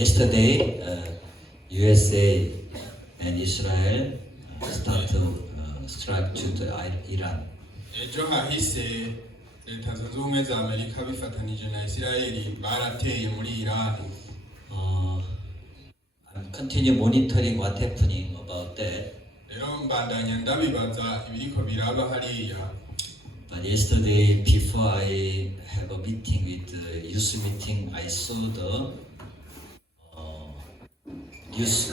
Yesterday, USA and Israel start to strike to the Iran. ejo hahise leta zunze ubumwe za amerika bifatanije na isirayeli barateye muri irani. I'm continue monitoring what happening about that. rero mbandanya ndabibaza ibiriko biraba hariya. But yesterday, before I have a meeting with the youth meeting, I saw the news.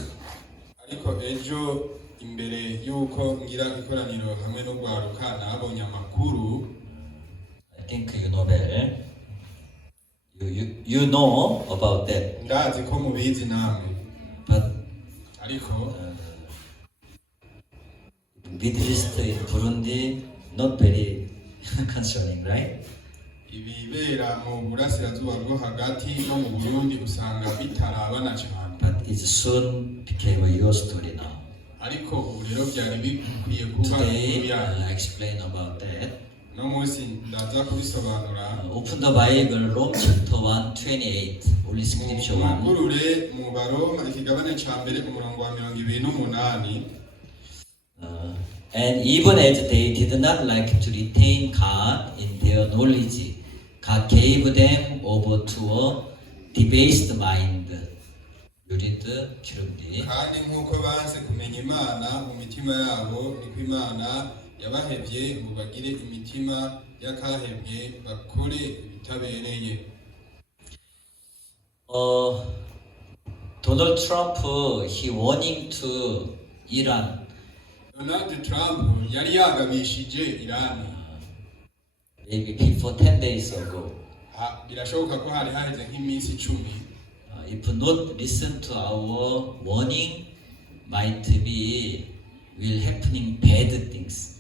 ariko ejo imbere yuko ngira ikoraniro hamwe n'urwaruka nabonye amakuru. I think you know that. You know about that. ndazi ko mubizi namwe, But ariko Middle East in Burundi not very concerning, right? ibibera mu burasirazuba bwo hagati no mu Burundi usanga bitarabana cyane, But it soon became a your story now. ariko ubu rero byari bikwiye kuba Today inkuru yanyu. I explain about that. no munsi ndaza kubisobanura. Open the Bible, Rome chapter 1, 28, only scripture 1. mugurure mu baroma ikigabane ca mbere umurongo wa 28. And even as they did not like to retain God in their knowledge, God gave them over to a debased mind. You read the Kirundi. kandi nk'uko banze kumenya imana mu mitima yabo niko imana yabahevye ngo bagire imitima y'akahebwe bakore ibitabereye. Donald Trump, he warning to Iran. Donald Trump yari yagabishije Irani. Maybe before 10 days ago. Birashoboka ko hari haheze nk'iminsi 10. If not listen to our warning, might be will happening bad things.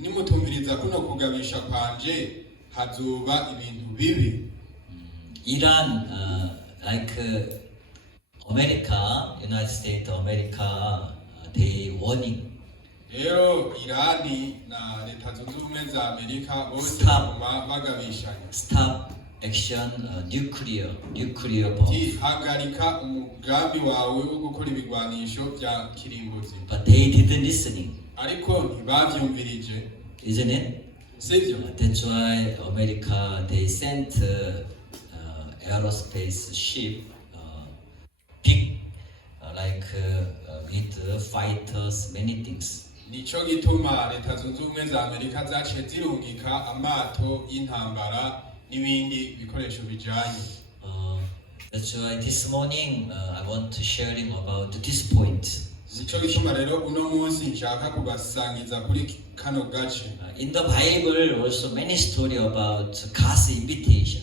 nimutumviriza kuno kugabisha kwanje hazoba ibintu bibi. Iran, like America, United States of America, they warning. rero Irani na leta zunze ubumwe za Amerika bose Stop. baguma bagabishanya. Stop action, nuclear bomb. hagarika umugambi wawe wo gukora ibigwanisho bya kirimbuzi. But they didn't listening, ariko ntibavyumvirije, isn't it? sivyo? That's why America they sent aerospace ship, big, with fighters, many things. nico gituma leta zunze ubumwe za Amerika zaciye zirungika amato y'intambara n'ibindi bikoresho bijanye. That's why this morning I want to sharing about this point. nico gituma rero uno munsi nshaka kubasangiza kuri kano gace. In the Bible also many story about God's invitation.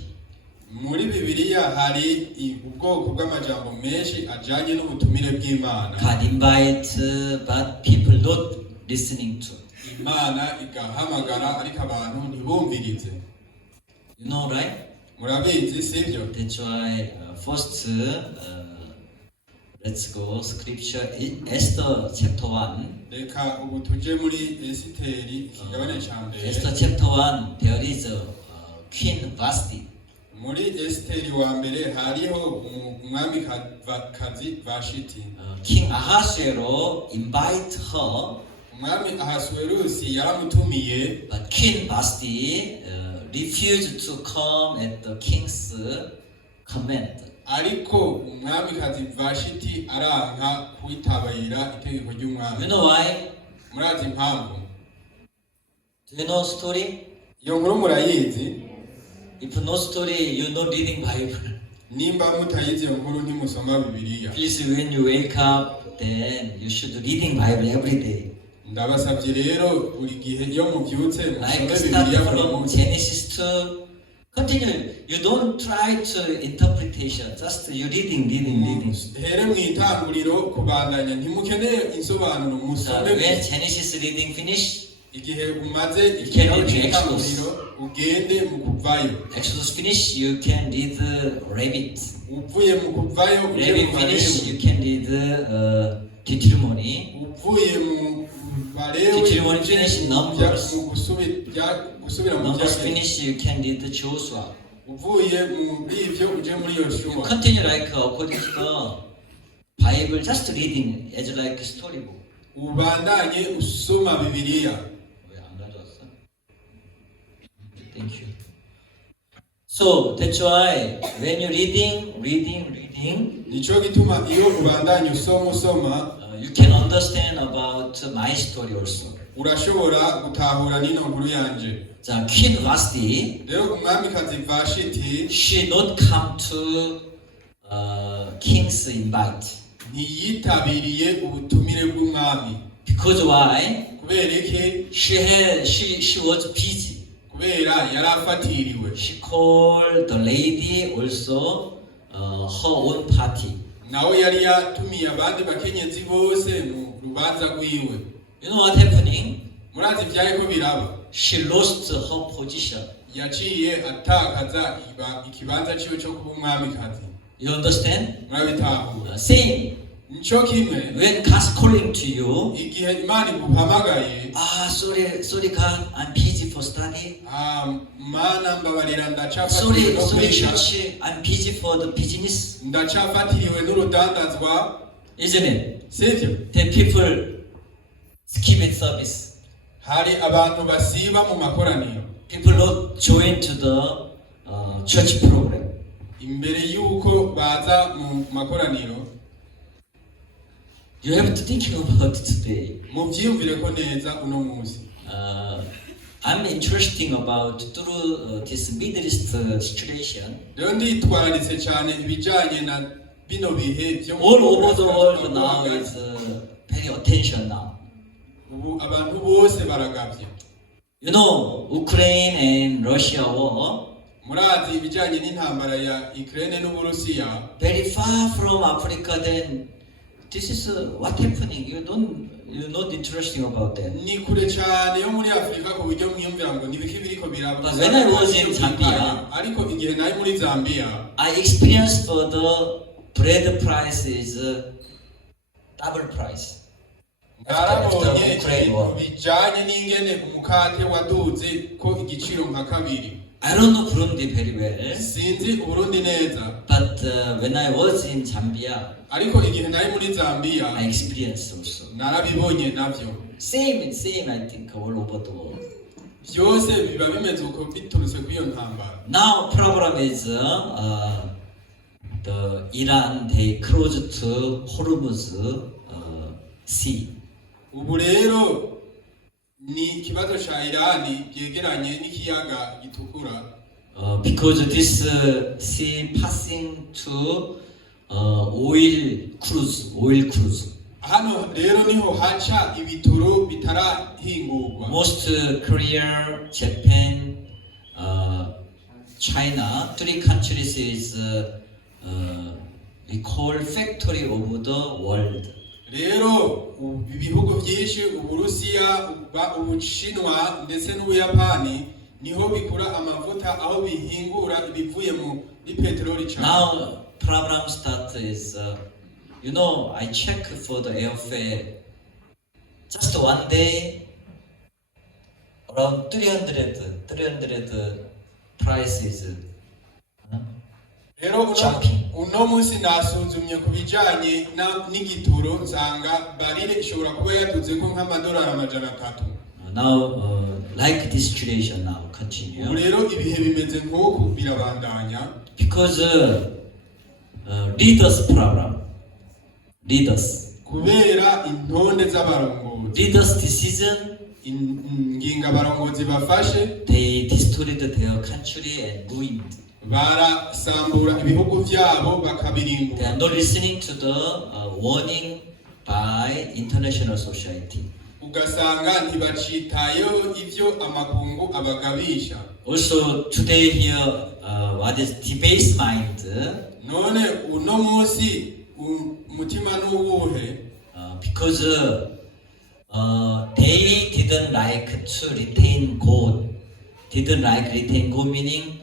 muri Bibiliya hari ubwoko bw'amajambo menshi ajanye n'ubutumire bw'Imana. God invite, but people not listening to. Imana igahamagara ariko abantu ntibumvirize. You know, right? murabizi sivyo? That's why first let's go scripture Esther chapter 1. reka ubu tuje muri Esiteri ikigabane ca mbere. Esther chapter 1 there is a Queen Vashti. muri Esiteri wa mbere hariho umwamikazi Vashiti. King Ahasuerus invite her, umwami Ahasuwerusi yaramutumiye, but Queen Vashti refused to come at the king's command. ariko umwamikazi Vashiti aranka kwitabira itegeko You ry'umwami. know why? murazi impamvu? Do you know story? iyo nkuru murayizi? If no story, you know reading Bible. nimba mutayizi iyo nkuru ntimusoma Bibiliya. Please, when you wake up, then you should reading Bible every day. ndabasabye rero buri gihe iyo mubyutse musome Like Bibiliya start buri from munsi. Genesis to continue. You don't try to interpretation. Just you reading. here mu itanguriro kubandanya, ntimukeneye insobanuro, So musome when gusa. Genesis reading finish, igihe umaze can ikinyoro read cy'itanguriro ugende mu kuvayo. Exodus finish, you can read Levit. uvuye mu kuvayo uje Levit mu finish, you Balewi. can read Deuteronomy. uvuye mu Balewi Deuteronomy uje finish mu Numbers. gusubira mu Numbers byagezwe. finish, you can read Joshua. uvuye muri ivyo uje muri You Yoshua continue like according to the Bible, just reading as like a storybook. ubandanye usoma Bibiliya. 왜 안 가져왔어? Thank you. So that's why when you're reading, Nico gituma iyo ubandanye usoma you can understand about my story also. urashobora gutahura n'ino nkuru yanje. 자, Queen Vashti, Rero umwamikazi Vashiti she not come to king's invite. ntiyitabiriye ubutumire bw'umwami. Because why? Kubera iki? She was busy. Kubera yari afatiriwe. She called the lady also her own party. Nawe yari yatumiye abandi bakenyezi bose mu rubanza rwiwe. You know what happening? Murazi vyariko biraba. She lost her position. Yaciye atakaza ikibanza ciwe cyo kuba umwamikazi. You understand? Murabitahura. Same. Nico kimwe When God's calling to you, igihe Imana iguhamagaye, sorry God, I'm busy for study. Mana mbabarira Sorry, ndacafatiriwe no kwiga. church, I'm busy for the business. Ndacafatiriwe n'urudandazwa. Isn't it? Sivyo? Then people skip it service. Hari abantu basiba mu makoraniro. People not join to the church program. Imbere yuko baza mu makoraniro, You have to think about today. muvyiyumvire ko neza uno munsi. I'm interesting about through this Middle East situation. Rero nditwararitse cyane ibijanye na bino bihe byo mu All over the world Burasirazuba now bwo is hagati. paying attention now. Ubu abantu bose baragavye. You know, Ukraine and Russia war, Murazi ibijanye n'intambara ya Ukraine n'Uburusiya. very far from Africa. Then this is what happening. You're not interesting about that. Ni kure cyane yo muri Afrika ku buryo mwiyumvira ngo nibiki biriko biraba. But when I was in Zambia, ariko igihe nari muri Zambia, I experienced for the bread price is double price. narabonye Ukraine war. bijanye n'ingene umukate waduze ko igiciro nka kabiri. I don't know Burundi very well, Sinzi Uburundi neza, but when I was in Zambia, ariko igihe nari muri Zambia I experienced also. narabibonye navyo. Same, I think, all over the world. Byose biba bimeze uko biturutse kw'iyo ntambara. Now, problem is the Iran, they close to Hormuz Sea. Ubu rero ni ikibazo ca Irani yegeranye n'ikiyaga gitukura. Because this sea passing to oil cruise. Hano rero niho haca ibitoro bitarahingurwa. Most Korea, Japan, China, 3 countries is we call factory of the world. Rero ibihugu byinshi Uburusiya, Ubushinwa ndetse n'Ubuyapani niho bikura amavuta aho bihingura ibivuye mu peteroli cyane. Now problem start is I check for the airfare. Just one day around 300 prices. Rero uno munsi nasuzumye ku bijanye n'igitoro nsanga barire ishobora kuba yaduze ko nk'amadolari 300. Now like this situation now Ubu continue rero ibihe bimeze nk'uku birabandanya because leaders problem. Leaders intonde z'abarongozi, leaders decision, ingingo abarongozi bafashe they destroyed their country and ruined. barasambura ibihugu vyabo They bakabirimbura. are not listening to the warning by international society. Ugasanga ntibacitayeho ivyo amakungu abagabisha. Also today here, what is debased mind? None uno munsi umutima n'uwuhe? Because they didn't like to retain God. Didn't like retain God meaning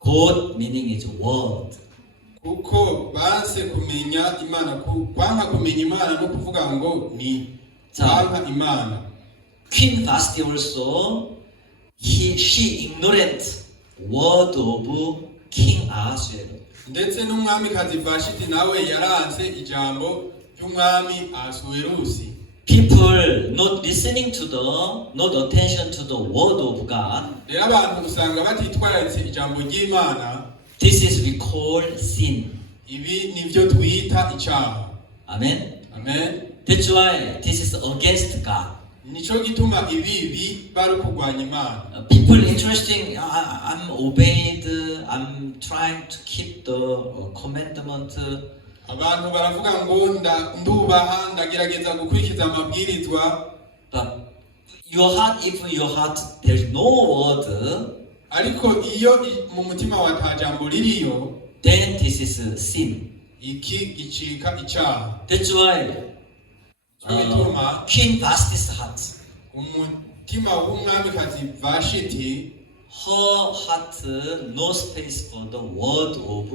God meaning is word. Kuko banse kumenya Imana, kwanka kumenya Imana no kuvuga ngo ni kwanka Imana. Queen Vashti also she ignorant word of King Ahasuerus. ndetse n'umwamikazi vashiti nawe yaranse ijambo ry'umwami Ahasuwerusi. People not listening to not attention to the word of God. rero abantu usanga batitwararitse ijambo ry'Imana. This is we call sin. Ibi nivyo twita icyaha. Amen. Amen. That's why this is against God. Nico gituma ibibi bari kurwanya Imana. People interesting. I'm obeyed. I'm trying to keep the commandment. Abantu baravuga ngo ndubaha ndagerageza gukurikiza amabwirizwa. But your heart, if your heart there is no word, ariko iyo mu mutima wa nta jambo ririyo, then this is a sin. iki gicika icyaha. That's why Queen Vashti's heart, umutima w'umwamikazi Vashiti, her heart no space for the word of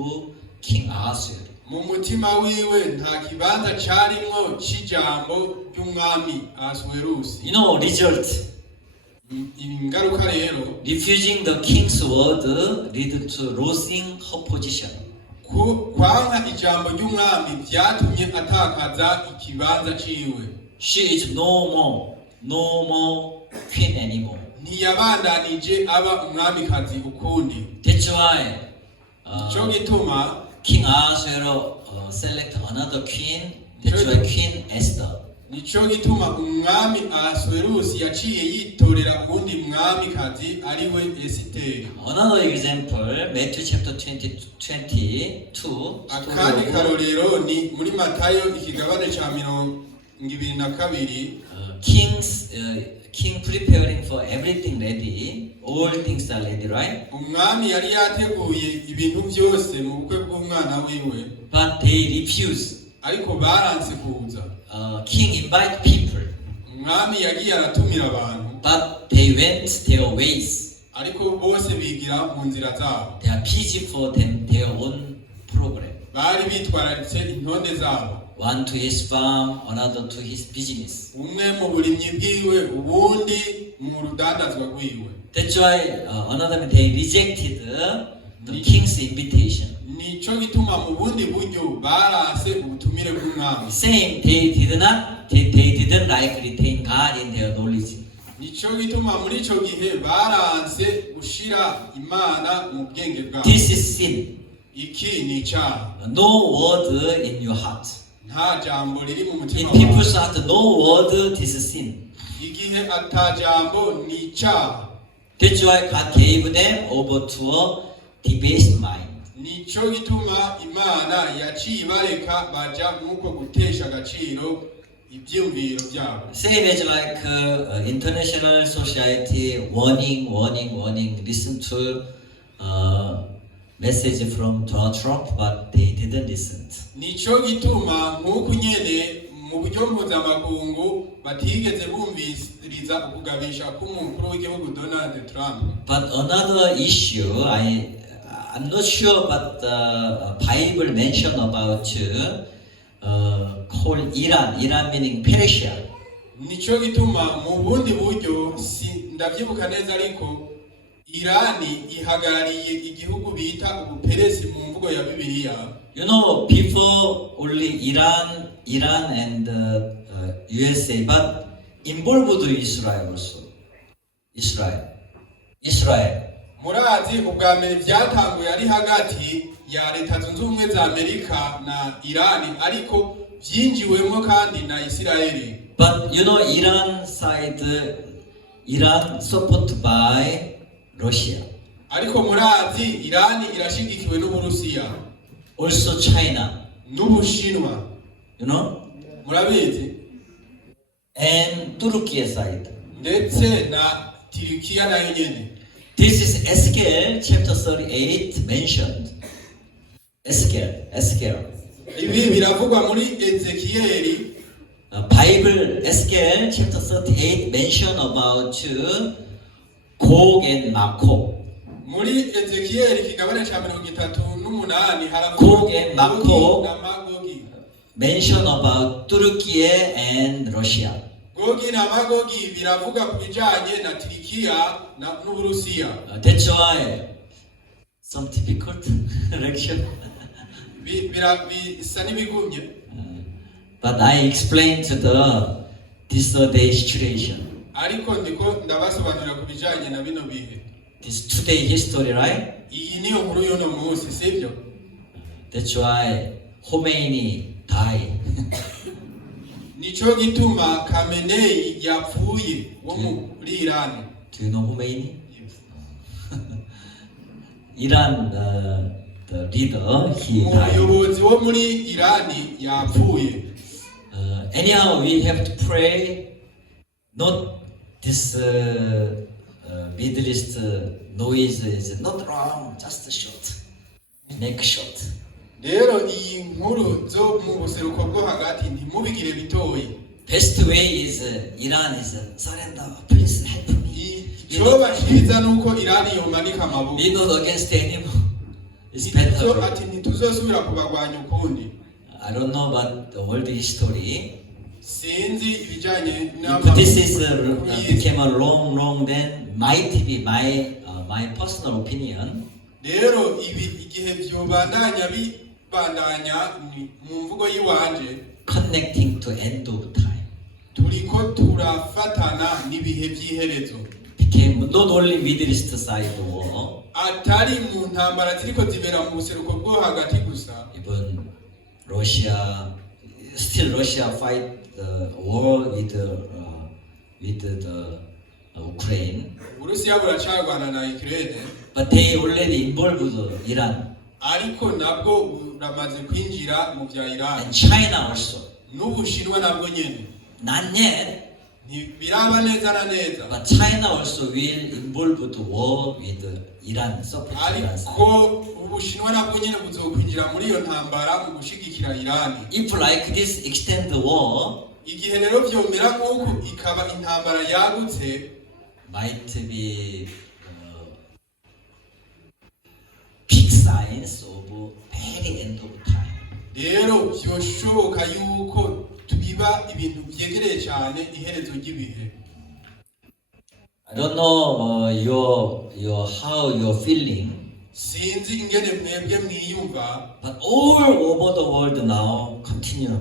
King Ahasuerus. mu mutima wiwe nta kibanza carimwo c'ijambo ry'umwami Ahasuwerusi. You know, result. Ingaruka rero, Refusing the king's word lead to losing her position. kwanka ijambo ry'umwami vyatumye atakaza ikibanza ciwe. She is no more queen anymore. Ntiyabandanije aba umwamikazi ukundi. That's why Ico gituma King Ahasuerus select another queen. That's why Queen Esther. nico gituma umwami Ahasuwerusi yaciye yitorera uwundi mwamikazi ariwe Esiteri. Another example, Matthew chapter 22. Akandi karorero ni muri Matayo ikigabane ca 22. King preparing for everything ready. All things are ready, right? Umwami yari yateguye ibintu byose mu bukwe bw'umwana wiwe. But they refuse. Ariko baranse kuza. King invite people. Umwami yagiye aratumira abantu. But they went their ways. Ariko bose bigira mu nzira zabo. They are busy for their own program. Bari bitwararitse intonde zabo. One to his farm, another to his business. Umwe mu burimyi bwiwe, ubundi mu rudandazwa rwiwe. That's why another they rejected the king's invitation. Nico gituma mu bundi buryo barase ubutumire bw'umwami. Same, they didn't like retain God in their knowledge. Nico gituma muri ico gihe baranse gushira Imana mu bwenge bwabo. This is sin. Iki ni icyaha. No word in your heart. Nta jambo riri mu In mutima people's wawe. heart, no word, this is sin. Igihe ata jambo ni icyaha. That's why God gave them over to a debased mind. Nico gituma Imana yaciye bareka baja muko gutesha agaciro ibyumviro byabo. Same as like international society warning, listen to message from Donald Trump, but they didn't listen. Nico gituma nk'uko nyene mu buryo mpuzamakungu batigeze bumviriza ukugabisha k'umukuru w'igihugu Donald Trump. But another issue, I'm not sure, but the Bible mention about called Iran meaning Persia. Nico gituma mu bundi buryo ndavyibuka neza ariko Irani ihagarariye igihugu bita ubuperesi mu mvugo ya Bibiliya. You know, before only Iran and USA, but involved Israel also. Israel. Murazi ubwa mbere byatanguye ari hagati ya Leta Zunze Ubumwe za Amerika na Irani, ariko byinjiwemo kandi na Isirayeli. But you know, Iran supported by Russia. Ariko murazi Irani irashigikiwe n'Uburusiya. Also China. N'Ubushinwa. You know? Murabizi? And Turkey side. Ndetse na Turikiya nayo nyene. This is Ezekiel chapter 38 mentioned. Ezekiel. Ibi biravugwa muri Ezekiyeli. Bible Ezekiel chapter 38 mention about Gog and Magog. Muri Ezekiyeli kigabane ca 38 haravuga Gog and Magog na Magogi. mention about Turkey and Russia. Gogi na Magogi biravuga ku bijanye na Turikiya n'Uburusiya. That's why some difficult lecture. bisa n'ibigumye, But I explained to this day situation. ariko ndiko ndabasobanurira ku bijanye na bino bihe. This today history, right? Iyi niyo nkuru y'uno munsi, sibyo? That's why Khomeini died. Nico gituma Khamenei yapfuye wo muri Iran. Do you know Khomeini? Iran, the leader, he died. Umuyobozi wo muri Iran yapfuye. Anyhow, we have to pray. Not this Middle East noise is not wrong. Just short, make short. Rero iyi nkuru zo mu buseruko bwo hagati ntimubigire bitoyi. Best way is Iran is surrender. Please help me. Icoba cyiza nuko Iran yomanika amaboko. We not against anymore. It's better. Ati ntituzosubira kubagwanya ukundi. I don't know about the world history. Sinzi ibijanye If this is became a long, then might be my personal opinion. Rero ibi igihe byobandanya bibandanya mu mvugo yiwanje, Connecting to end of time. turiko turafatana n'ibihe by'iherezo. Became not only Middle East side war, Atari mu ntambara ziriko zibera mu buseruko bwo hagati gusa. even Russia, still Russia fight the war with the Ukraine, Urusiya buracagwana na Ukraine, but they already involved Iran ariko nabwo buramaze kwinjira mu bya Iran. and China also. N'Ubushinwa nabwo nyene. Not yet, Ntibiraba neza na neza. but China also will involve the war with Iran, support Iran side. Ariko Ubushinwa nabwo nyene buzokwinjira muri iyo ntambara mu gushigikira Iran. If like this extend the war, Igihe rero vyomera nk'uko ikaba intambara yagutse, might be big signs of very end of time. rero vyoshoboka yuko tubiba ibintu vyegereye cyane iherezo ry'ibihe. I don't know your how you're feeling, Sinzi ingene mwebwe mwiyumva, but all over the world now continue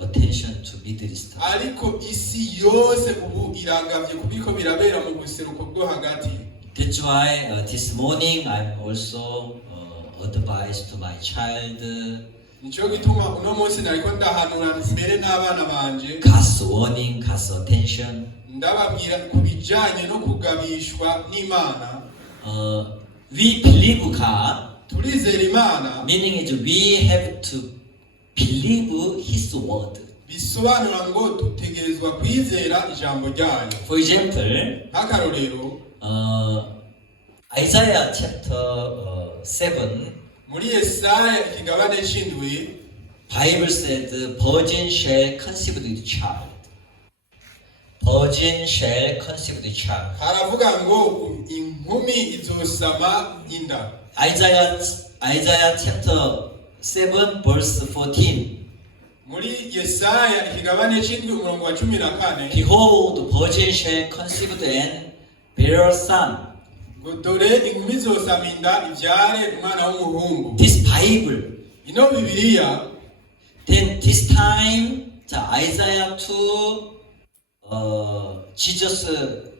attention to Middle East. ariko isi yose ubu irangavye kubiko birabera mu buseruko bwo hagati. That's why this morning I'm also advised to my child, Nico gituma uno munsi nariko ndahanura mbere n'abana banje, cast warning, cast attention. ndababwira ku bijanye no kugabishwa n'Imana. We believe God, Turizera Imana, meaning is we have to believe His word. bisobanura ngo dutegerezwa kwizera ijambo ryayo. For example, Nk'akarorero, Isaiah chapter 7, muri Yesaya ikigabane c'indwi, Bible said, virgin shall conceive the child. Virgin shall conceive the child. haravuga ngo inkumi izosama inda. Isaiah chapter 7 verse 14. Muri Yesaya ikigabane c'indwi umurongo wa 14, Behold, virgin shall conceive and bear a son. ngo dore inkumi izosama inda ivyare umwana w'umuhungu. This Bible. Ino Bibiliya, Then this time, the Isaiah 2, Jesus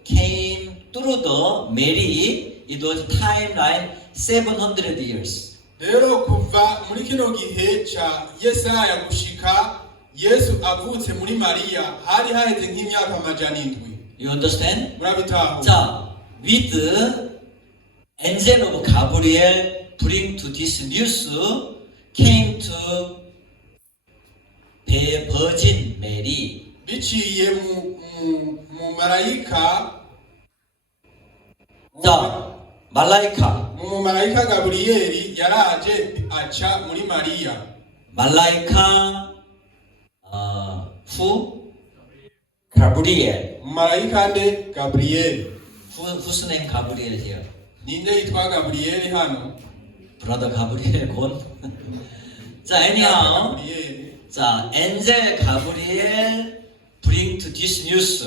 came through the Mary. It was timeline 700 years. rero kuva muri kino gihe ca Yesaya gushika Yesu avutse muri Mariya hari haheze nk'imyaka amajana indwi. You understand? Murabitaho. 자, with the angel of Gabriel bring to this news came to the Virgin Mary. Biciye mu marayika, 자, 말라이카. mu marayika Gaburiyeli yaraje aca muri Mariya. 말라이카 who? Gabriel. Mu marayika nde? Gaburiyeli. Whose name Gabriel here? Ninde yitwa Gaburiyeli hano? Brother Gabriel 곤. 자, anyhow. Gaburiyeli. 자, angel Gabriel bring to this news.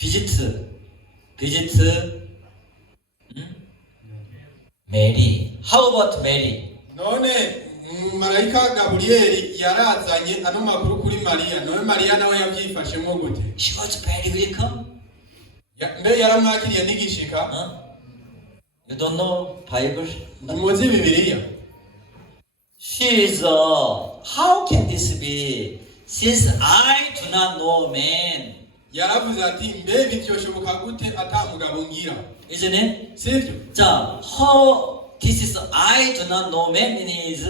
visit Mary. How about Mary? none marayika gaburiyeli yarazanye ano makuru kuri mariya none mariya nawe yabyifashemo gute She was very welcome. mbe yaramwakiriye n'igishika Huh? You don't know Bible? ntimuzi bibiliya She is. How can this be? Since I do not know man, yaravuze ati mbe bityoshoboka gute ata mugabo ngira isn't it? sivyo 자, how this is I do not know man means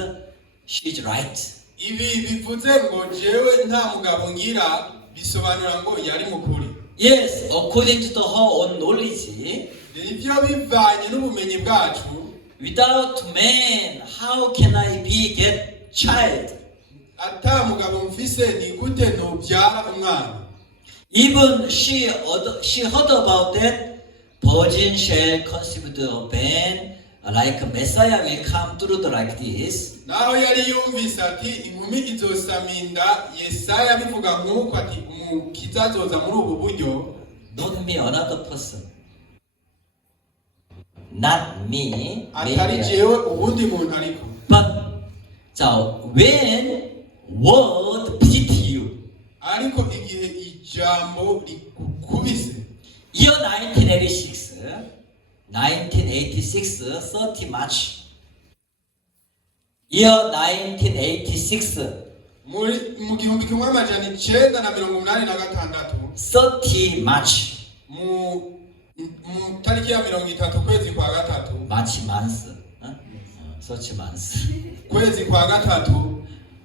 she's right. ibi bivuze ngo jewe nta mugabo ngira bisobanura ngo yari mukuri Yes, according to her own knowledge, nivyo bivanye n'ubumenyi bwacu without man, how can I get child? ata mugabo mfise ni gute nobyara umwana Even she heard about that virgin shall conceive a man like Messiah will come through like this. naho yari yumvise ati inkumi izosaminda yesaya bivuga nk'uko ati umukiza azoza muri ubu buryo Not me, another person. Not me, atari maybe. jewe ubundi muntu ariko But so when word visit you, ariko igihe ijambo rikukubise year 1986, 30 March. Year 1986, mu gihumbi kimwe amajana icenda na mirongo umunani na gatandatu 30 March. mu tariki ya mirongo itatu kwezi kwa gatatu March month. Such month. kwezi kwa gatatu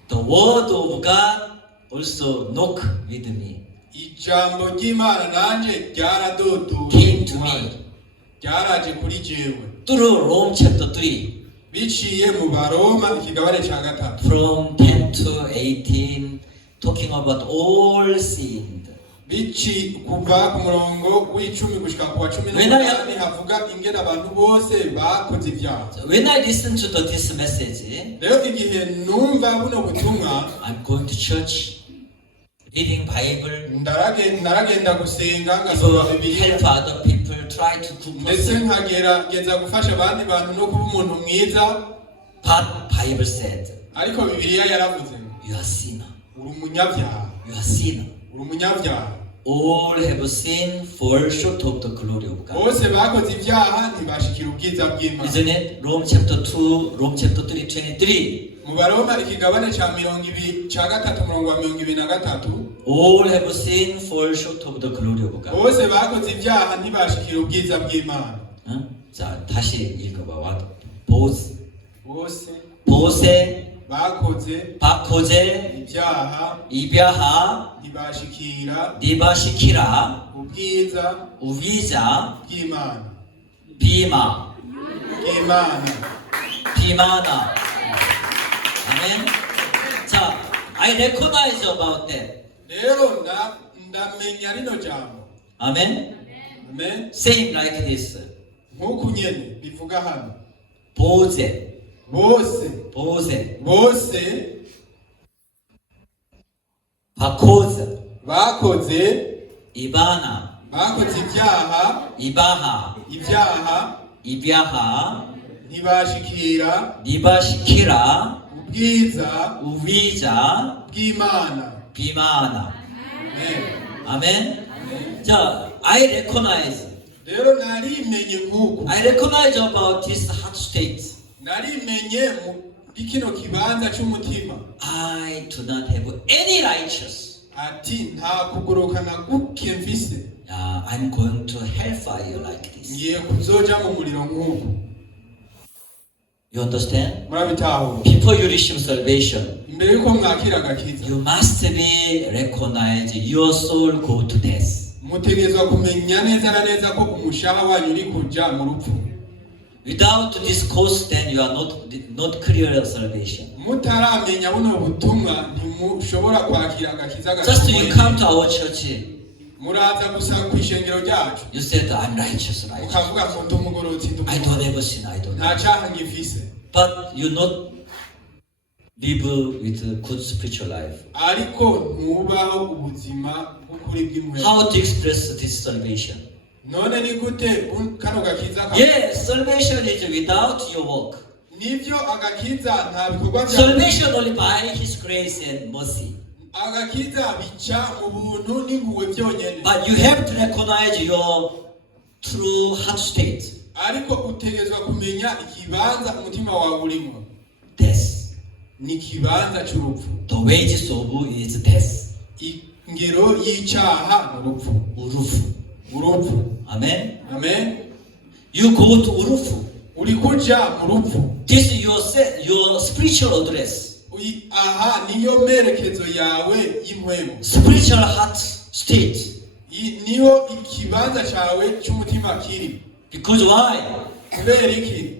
The word of God also knock with me. ijambo ry'imana nanje ryaradodoye Came to me. ryaraje kuri jewe Through Rome chapter 3. biciye mu baroma ikigabane ca gatatu From 10 to 18. Talking about all sinned. kuva ku murongo w'icumi gushika ku wa cumi n'umunani havuga ingene abantu bose bakoze ibyaha So when I listen to this message, rero igihe numva buno butumwa I'm going to church, reading Bible, naragenda gusenga to ngasoma bibiliya help other people, try to do ndetse person. nkagerageza gufasha abandi bantu no kuba umuntu mwiza But Bible said, ariko bibiliya yaravuze ngo you are sinner. uri umunyabyaha You are sinner. uri umunyabyaha All have sinned, fall short of the glory of God. bose bakoze ibyaha ntibashikira ubwiza bw'imana Isn't it? Rome chapter 2, Rome chapter 3, 23. mu baroma ikigabane ca gatatu murongo wa mirongo ibiri na gatatu All have sinned, fall short of the glory of God. bose bakoze ibyaha ntibashikira ubwiza bw'imana 응? 자, 다시 읽어봐. 보세, bose bakoze 바코제, ibyaha 이벼하, ntibashikira 니바시키라, ubwiza 우비자, bw'imana 비마, bw'imana 비마나. 아멘. 자, I recognize about that. rero ndamenya rino jambo 아멘. amen Same like this. nk'uku nyene bivuga hano 보제, bose 보제, 바코즈, bakoze 이바나, bakoze ibyaha 이바하, ibyaha ntibashikira 니바시키라, ubwiza 우비자, bw'imana 비마나. amen 아멘. 자, I recognize rero narimenye nk'uku about this heart state. narimenye muri kino kibanza cy'umutima I do not have any righteous. ati nta kugorokana guke mfise I'm going to hellfire like this. ngiye kuzoja mu muriro nk'uku You understand? murabitahura Before you receive salvation, imbere yuko mwakira agakiza you must be recognized your soul go to death. mutegerezwa kumenya neza na neza ko umushaha wanyu uri kuja mu rupfu Without this course, then you are not clear salvation. mutaramenya buno butumwa ntimushobora kwakira agakiza Just you come to our church, muraza gusa ku ishengero ryacu you said I'm righteous. ukavuga ngo ndi umugororotsi ndi I don't have a sin. I don't. nta cyaha ngifise But you not live with a good spiritual life. ariko ntubaho ubuzima bw'ukuri bw'impuhwe How to express this salvation? none ni gute kano gakiza Yes, salvation is without your work. nivyo agakiza nta bikorwa bya Salvation only by His grace and mercy. agakiza bica ubuntu n'impuhwe byonyene But you have to recognize your true heart state. ariko utegezwa kumenya ikibanza umutima wawe urimo Death. ni ikibanza cy'urupfu The wages of is death. ingero y'icyaha ni urupfu urupfu Amen. amen You go to urufu. uri kuja mu rupfu This is your spiritual address. aha niyo merekezo yawe y'impwemu Spiritual heart state. niho ikibanza cyawe cy'umutima kiri Because why? kubera iki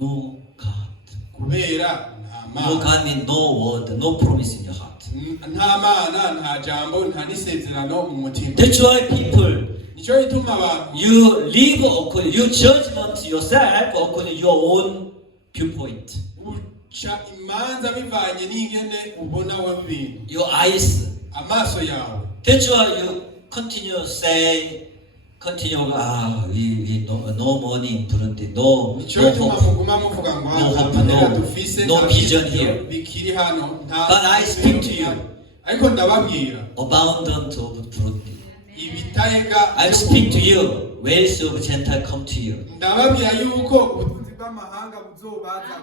No God. kubera nta No mana God means no word, no promise in your heart. nta mana nta jambo nta n'isezerano mu mutima That's why people, nicyo gituma abantu you live according, you judgment yourself according to your own viewpoint. uca imanza bivanye n'ingene ubona wowe ibintu Your eyes. amaso yawe That's why you continue we no money, no nicyo gituma hope. muguma muvuga ngo No hope, amanera no- dufise no nta vision byiringiro here. bikiri hano nta But I speak to you. ariko ndababwira Abundant of Burundi. ibitayega I speak to you. Wealth of Gentile come to you. ndababwira yuko ubutunzi bw'amahanga buzobaza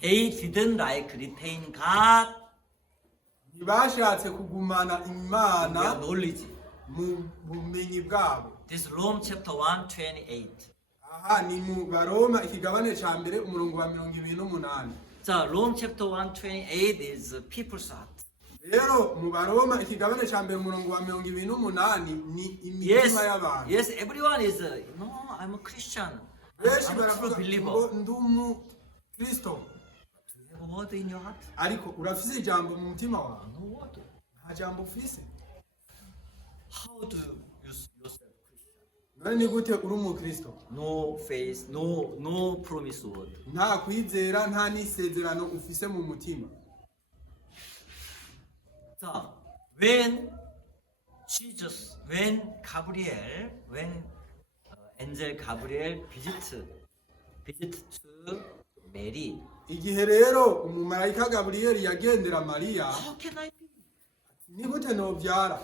They didn't like retain God, ntibashatse kugumana imana their knowledge. mu bumenyi bwabo This Rome chapter 1:28. aha ni mu baroma ikigabane ca mbere umurongo wa 28 So Rome chapter 1:28 is people's heart. rero mu baroma ikigabane ca mbere umurongo wa 28 ni Yes, imitima y'abantu yes, everyone is. No, I'm a Christian. benshi I'm a true baravuga believer. ngo ndi umukristo Do you have a word in your heart? ariko urafise ijambo mu mutima wawe No word. nta jambo ufise How do you use yourself Christian? none ni gute uri umukristo No faith, no promise word. nta kwizera nta n'isezerano ufise mu mutima So when angel Gabriel visit to Mary, igihe rero umumarayika gaburiyeli yagendera mariya how can I be? ni gute nobyara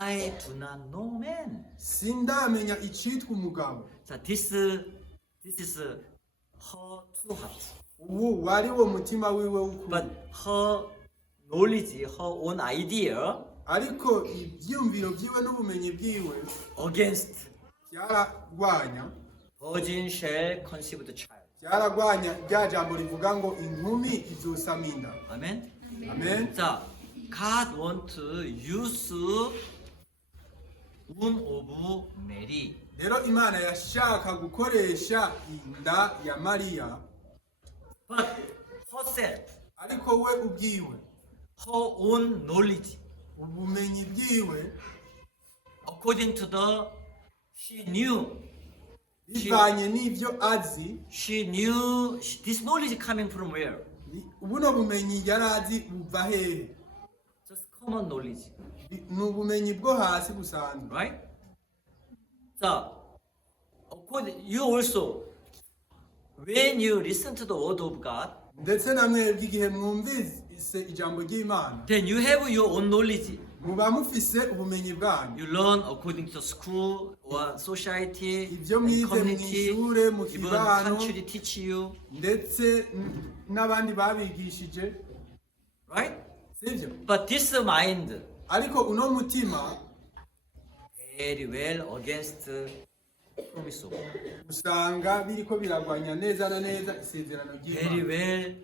I do not know man. sindamenya icitwa umugabo So this is her true heart. ubu wari wo mutima wiwe w'ukuri But her knowledge, her own idea ariko ibyiyumviro byiwe n'ubumenyi bwiwe against byaragwanya virgin shall conceive the child. byaragwanya rya jambo rivuga ngo inkumi izosama inda Amen. amen So God want to use womb of Mary. rero imana yashaka gukoresha inda ya mariya But herself, ariko we ubwiwe her own knowledge, ubumenyi bwiwe according to she knew bivanye n'ibyo azi this knowledge coming from where? buno bumenyi yari azi buva hehe Just common knowledge, ni ubumenyi bwo hasi busanzwe right? So, you also, when you listen to the word of God, ndetse na mwebwe igihe mwumvise ijambo ry'imana then you have your own knowledge. muba mufise ubumenyi bwanyu You learn according to school or society, ibyo and mwize mu community, ishure mu even kibano country teach you, ndetse n'abandi babigishije right? sibyo But this mind ariko uno mutima very well against promise of God. usanga biriko biragwanya neza na neza isezerano Very ry'imana well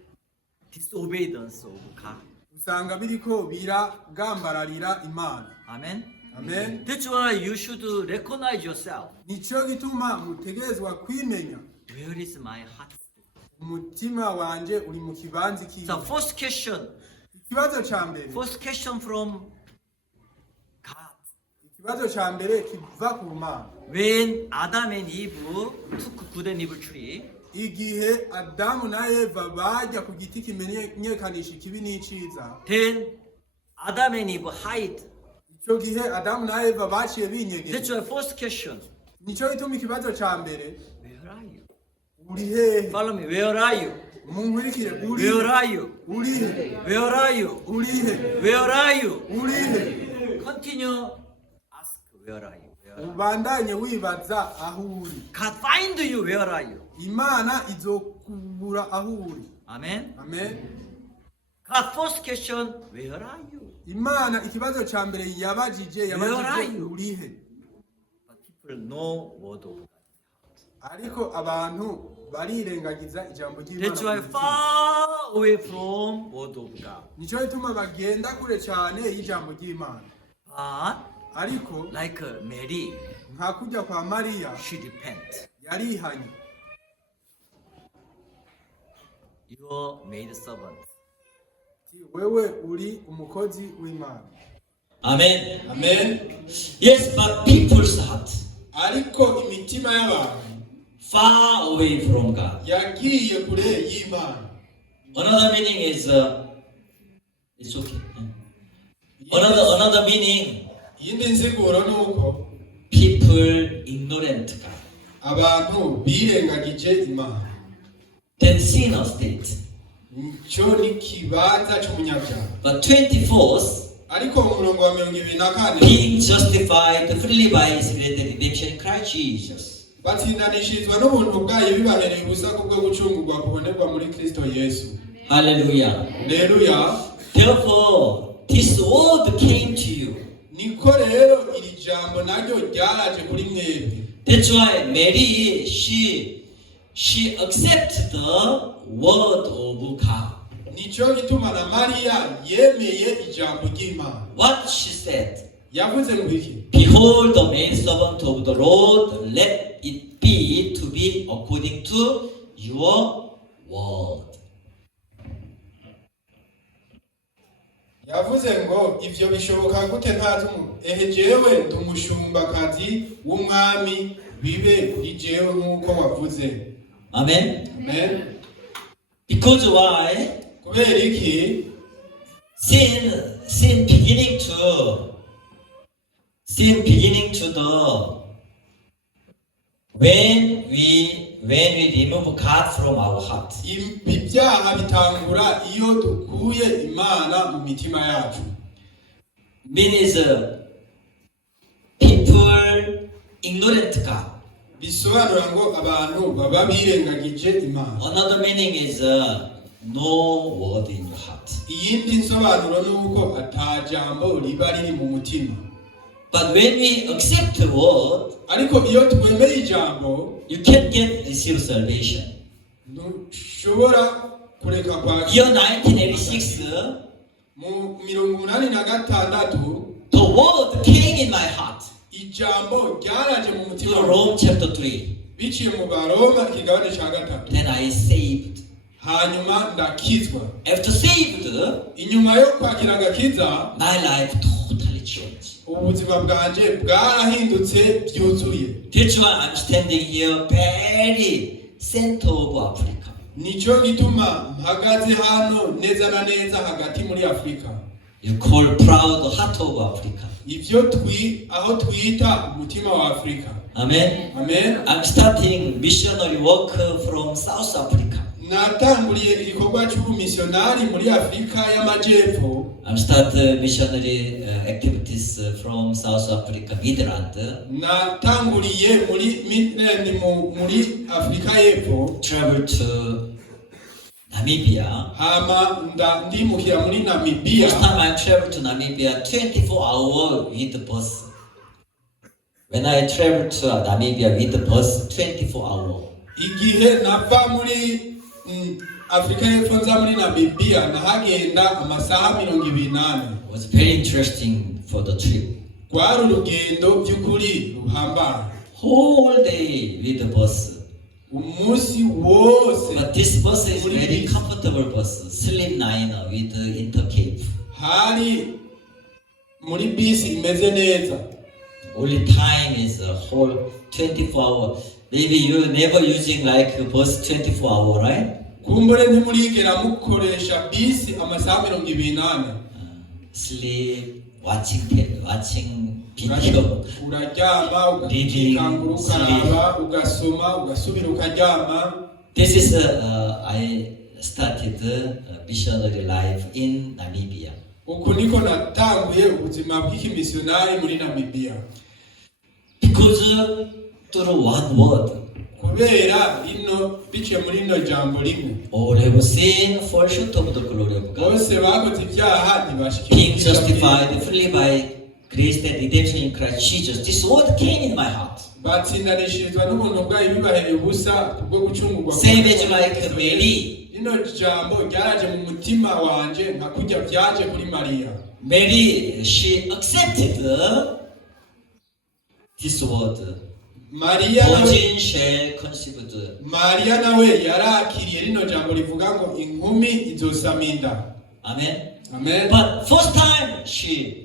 disobedience of God. usanga biriko biragambararira imana Amen. amen That's why you should recognize yourself. nicyo gituma mutegerezwa kwimenya Where is my heart? umutima wanje uri mu kibanza The kiwe first question. ikibazo ca mbere First question from God. ikibazo ca mbere kiva ku mana When Adam and Eve took good and evil tree, igihe adamu na eva bajya ku giti kimenyekanisha ikibi n'iciza then Adam and Eve hide icyo gihe adamu na eva baciye binyegeza. That's why first question. Nicyo gituma ikibazo cya mbere, Where are you? uri hehe? Follow me. Where are you? Munkurikire, uri Where he? are you? Uri he? Where are you? Uri he? Where are you? Uri he? Continue. Ask where are you? Where are you? Ubandanye wibaza aho uri. God find you. Where are you? Imana izokubura aho uri. Amen. Amen. God first question. Where are you? Imana ikibazo cya mbere yabajije are you? uri he? But people know word of God. Ariko abantu barirengagiza ijambo That's why ry'Imana. far away from word of God. Nicyo gituma bagenda kure cyane y'ijambo ry'Imana. But Ariko like Mary, nka kujya kwa Mariya she repent. yarihanye. Your maid servant. Wewe uri umukozi w'Imana. Amen. Amen. Yes, but people's heart Ariko imitima y'abantu far away from God. yagiye kure y'Imana. Another meaning is it's okay. Another meaning, Iyindi nsiguro ni uko people ignorant God. abantu birengagije Imana. Then sinner state. Cyo ni kibanza cy'umunyabyaha. But 24th, Ariko umurongo wa 24 being justified freely by His great redemption in Christ Jesus. batsindanishirizwa n'ubuntu bwayo bibahereye ubusa kubwo gucungurwa kubonerwa muri Kristo Yesu. Hallelujah. Haleluya. Therefore, this word came to you. Niko rero iri jambo naryo ryaraje kuri mwebwe. That's why Mary, she accepted the word of God. Nicyo gituma na Mariya yemeye ijambo ry'Imana. What she said, Yavuze ngo iki? behold the maidservant of the Lord, let it be to be according to your word. Yavuze ngo ivyo bishoboka gute ntazi jewe ndumushumba-kazi w'umwami bibe kuri jewe nk'uko wavuze. Amen. Amen. Because why? Kubera iki? Sin beginning to the when we remove God from our heart. Ibyaha bitangura iyo dukuye Imana mu mitima yacu. Means people ignorant God. Bisobanura ngo abantu baba birengagije Imana. Another meaning is no word in your heart. Iyindi nsobanuro ni uko ata jambo riba riri mu mutima. But when we accept the word, Ariko iyo twemeye ijambo, you can receive salvation. ntushobora kureka kwakira. Year 1986, Mu 86 the word came in my heart. ijambo ryaraje mu mutima To wanjye. Rome chapter 3. Biciye mu Baroma ikigabane cya 3. Then I saved. Hanyuma ndakizwa. After saved, Inyuma yo kwakira agakiza, my life totally changed. ubuzima bwanje bwarahindutse byuzuye. That's why I'm standing here very center of Africa. Nicyo gituma mpagaze hano neza na neza hagati muri Afrika. You call proud heart of Africa. Ivyo aho twita umutima wa Afrika. Amen. Amen. I'm starting missionary work from South Africa. Natanguriye igikorwa cy'ubumisionari muri Afrika y'Amajepfo. I'm starting missionary activities from South Africa, Midrand. Natanguriye muri Afrika y'Epfo. Travel to Namibia. Hama ndimukira muri Namibia. First time I traveled to Namibia, 24 hours with the bus. When I traveled to Namibia with the bus, 24 hours. Igihe nava muri Afrika y'Epfo nza muri Namibia nahagenda amasaha 28. It was very interesting for the trip. Kwari urugendo by'ukuri ruhambaye. Whole day with the bus. Umunsi wose. But this bus is very comfortable bus, slim liner with intercape. Hari muri bisi imeze neza. Only time is a whole 24 hours. Maybe you never using like a bus 24 hours, right? Kumbure ntimurigera mukoresha bisi amasaha 28. Sleep, watching video. uraryama Reading, ugakangura ukaraba ugasoma ugasubira ukaryama. This is I started missionary life in Namibia. Uku niko natanguye ubuzima bw'ikimisionari muri Namibia. Because through one word, kubera ino biciye muri ino jambo rimwe all have sinned, fall short of the glory of God. bose bakoze ibyaha ntibashikira Being justified freely by grace and redemption in Christ Jesus. This word came in my heart. batsindanishirizwa n'ubuntu bwayo bibahereye ubusa kubwo gucungurwa. Same as like Mary. Rino jambo ryaraje mu mutima wanje nka kurya byaje kuri Mariya. Mary, she accepted this word. Mariya Virgin shall conceive. Mariya nawe yarakiriye rino jambo rivuga ngo inkumi izosama inda. Amen. Amen. But first time she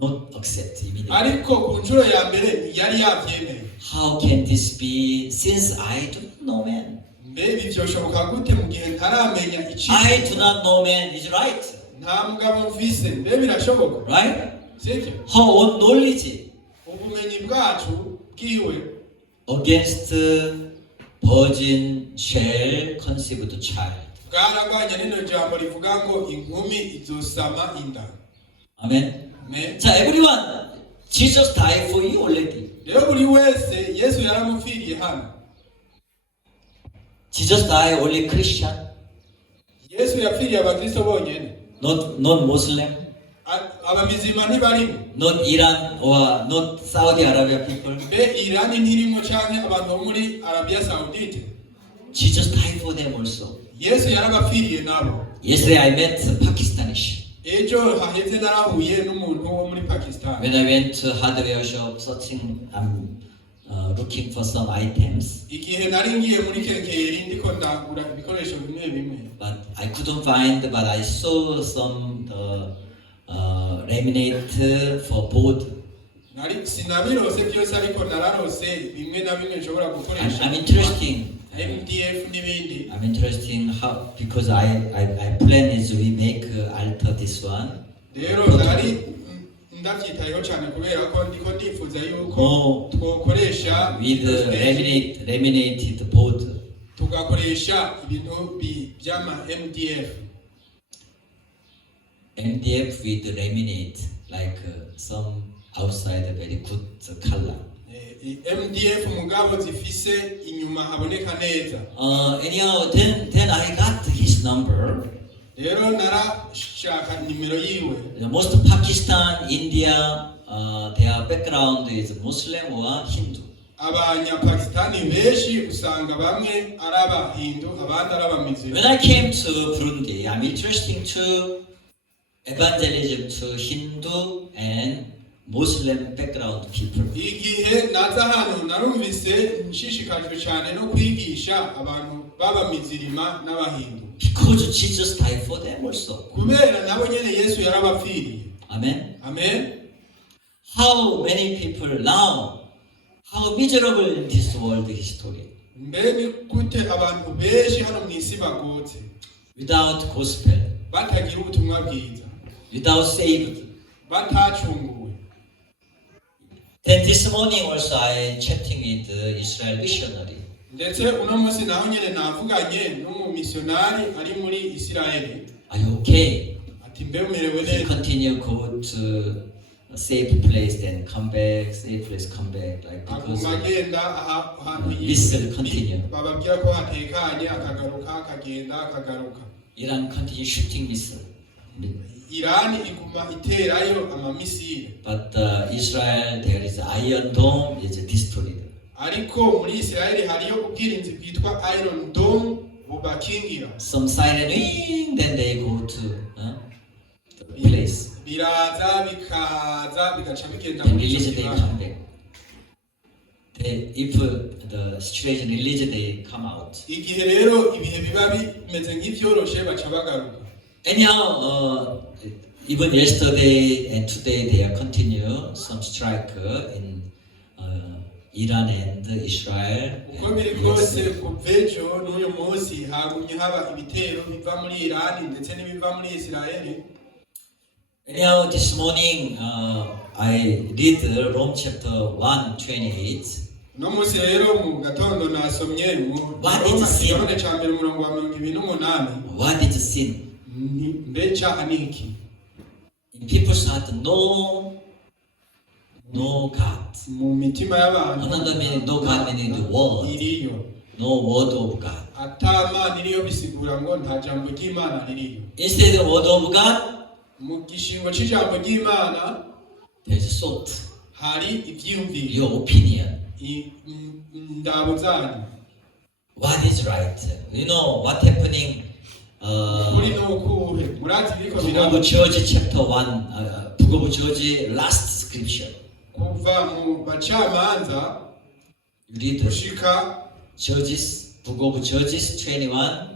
not accept immediately. Ariko ku nshuro ya mbere yari yabyemeye. How can this be since I do not know man? Mbe bivyoshoboka gute mu gihe ntaramenya iki? I do not know man is right. Nta mugabo mvise mbe birashoboka. Right? Sivyo? Her own knowledge Ubumenyi bwacu bwiwe against virgin shall conceive the child. bwaragwanya rino jambo rivuga ngo inkumi izosama inda. Amen. Amen. So everyone, Jesus died for you already. Rero buri wese Yesu yaramupfiriye hano. Jesus died only Christian, Yesu yapfiriye abakristo bonyene. not Muslim, Abamizima ntibarimo. not Iran or not Saudi Arabia people. Mbe Irani ntirimo canke abantu bo muri Arabia Saudite. Jesus died for them also. Yesu yarabapfiriye nabo. Yesterday I met Pakistanish. Ejo haheze narahuye n'umuntu wo muri Pakistan. When I went to hardware shop searching, looking for some items, Igihe nari ngiye muri kenkeri ndiko ndagura ibikoresho bimwe bimwe. but I couldn't find. But I saw some laminate for board. Nari sinabirose byose ariko nararose bimwe na bimwe nshobora gukoresha. I'm interesting. MDF n'ibindi. I'm interesting how, because I plan is we make alter this one. Rero nari ndabyitayeho cyane kubera ko ndiko ndifuza yuko twokoresha with laminated board. tugakoresha ibintu by'ama MDF with laminate, like some outside very good color. MDF mugabo zifise inyuma haboneka neza. Anyhow, then I got his number. Rero narashaka nimero yiwe. The most Pakistan, India, their background is Muslim or Hindu. Abanyapakistani benshi usanga bamwe ari abahindu abandi ari abamizero. When I came to Burundi, I'm interested to evangelism to Hindu and Muslim background people. Igihe naza hano narumvise nshishikajwe cyane no kwigisha abantu b'abamizirima n'abahindu. Because Jesus died for them also. Kubera nabo nyene Yesu yarabapfiriye. Amen. Amen. How many people now, how miserable in this world history. Mbe ni gute abantu benshi hano mu isi bagotse. Without gospel. Batagira ubutumwa bwiza. Without saved. Batacunguwe. Then this morning also I chatting with the Israel missionary. Ndetse uno munsi naho nyene navuganye n'umumisionari ari muri Isirayeli. Are you okay? Ati mbe umerewe He neza. continue go to a safe place, then come back, safe place, come back, like because Agenda ahantu this will continue. bababwira ko hatekanye akagaruka akagenda akagaruka. Iran continue shooting missile. Irani iguma iterayo amamisire. But Israel, there is Iron Dome, is destroyed. Ariko muri Isirayeli hariyo ubwirinzi bwitwa Iron Dome bubakingira. Some siren ring, then they go to the place. Biraza bikaza bigaca bigenda Then muri release icyo they kibanza. come back. If the situation release they come out. Igihe rero ibihe biba bimeze nk'ivyoroshe baca bagaruka. Anyhow, even yesterday and today they are continue some strike in Iran and Israel. Uko biri bwose kuva ejo n'uyu munsi hagumye haba ibitero biva muri Irani ndetse n'ibiva muri Isirayeli. Anyhow, this morning I read Rome chapter 1:28. uno munsi rero mu gatondo nasomye mu What is sin? Yohana ca mbere umurongo wa 28. What is sin? Mbe icaha ni iki? In people's heart, no God. Mu mitima y'abantu Another meaning, no God meaning the word, iriyo, no word of God. ata Mana iriyo bisigura ngo nta jambo ry'Imana ririyo. Instead of word of God, Mu gishingo c'ijambo ry'Imana there is thought, hari ivyiyumviro, your opinion. indabo zanyu. What is right? You know what happening? Kuri nukuhe murazi biriko Book biraba of Judges chapter 1, Book of Judges last scripture. kuva mu bacamanza You read gushika Judges, Book of Judges 21.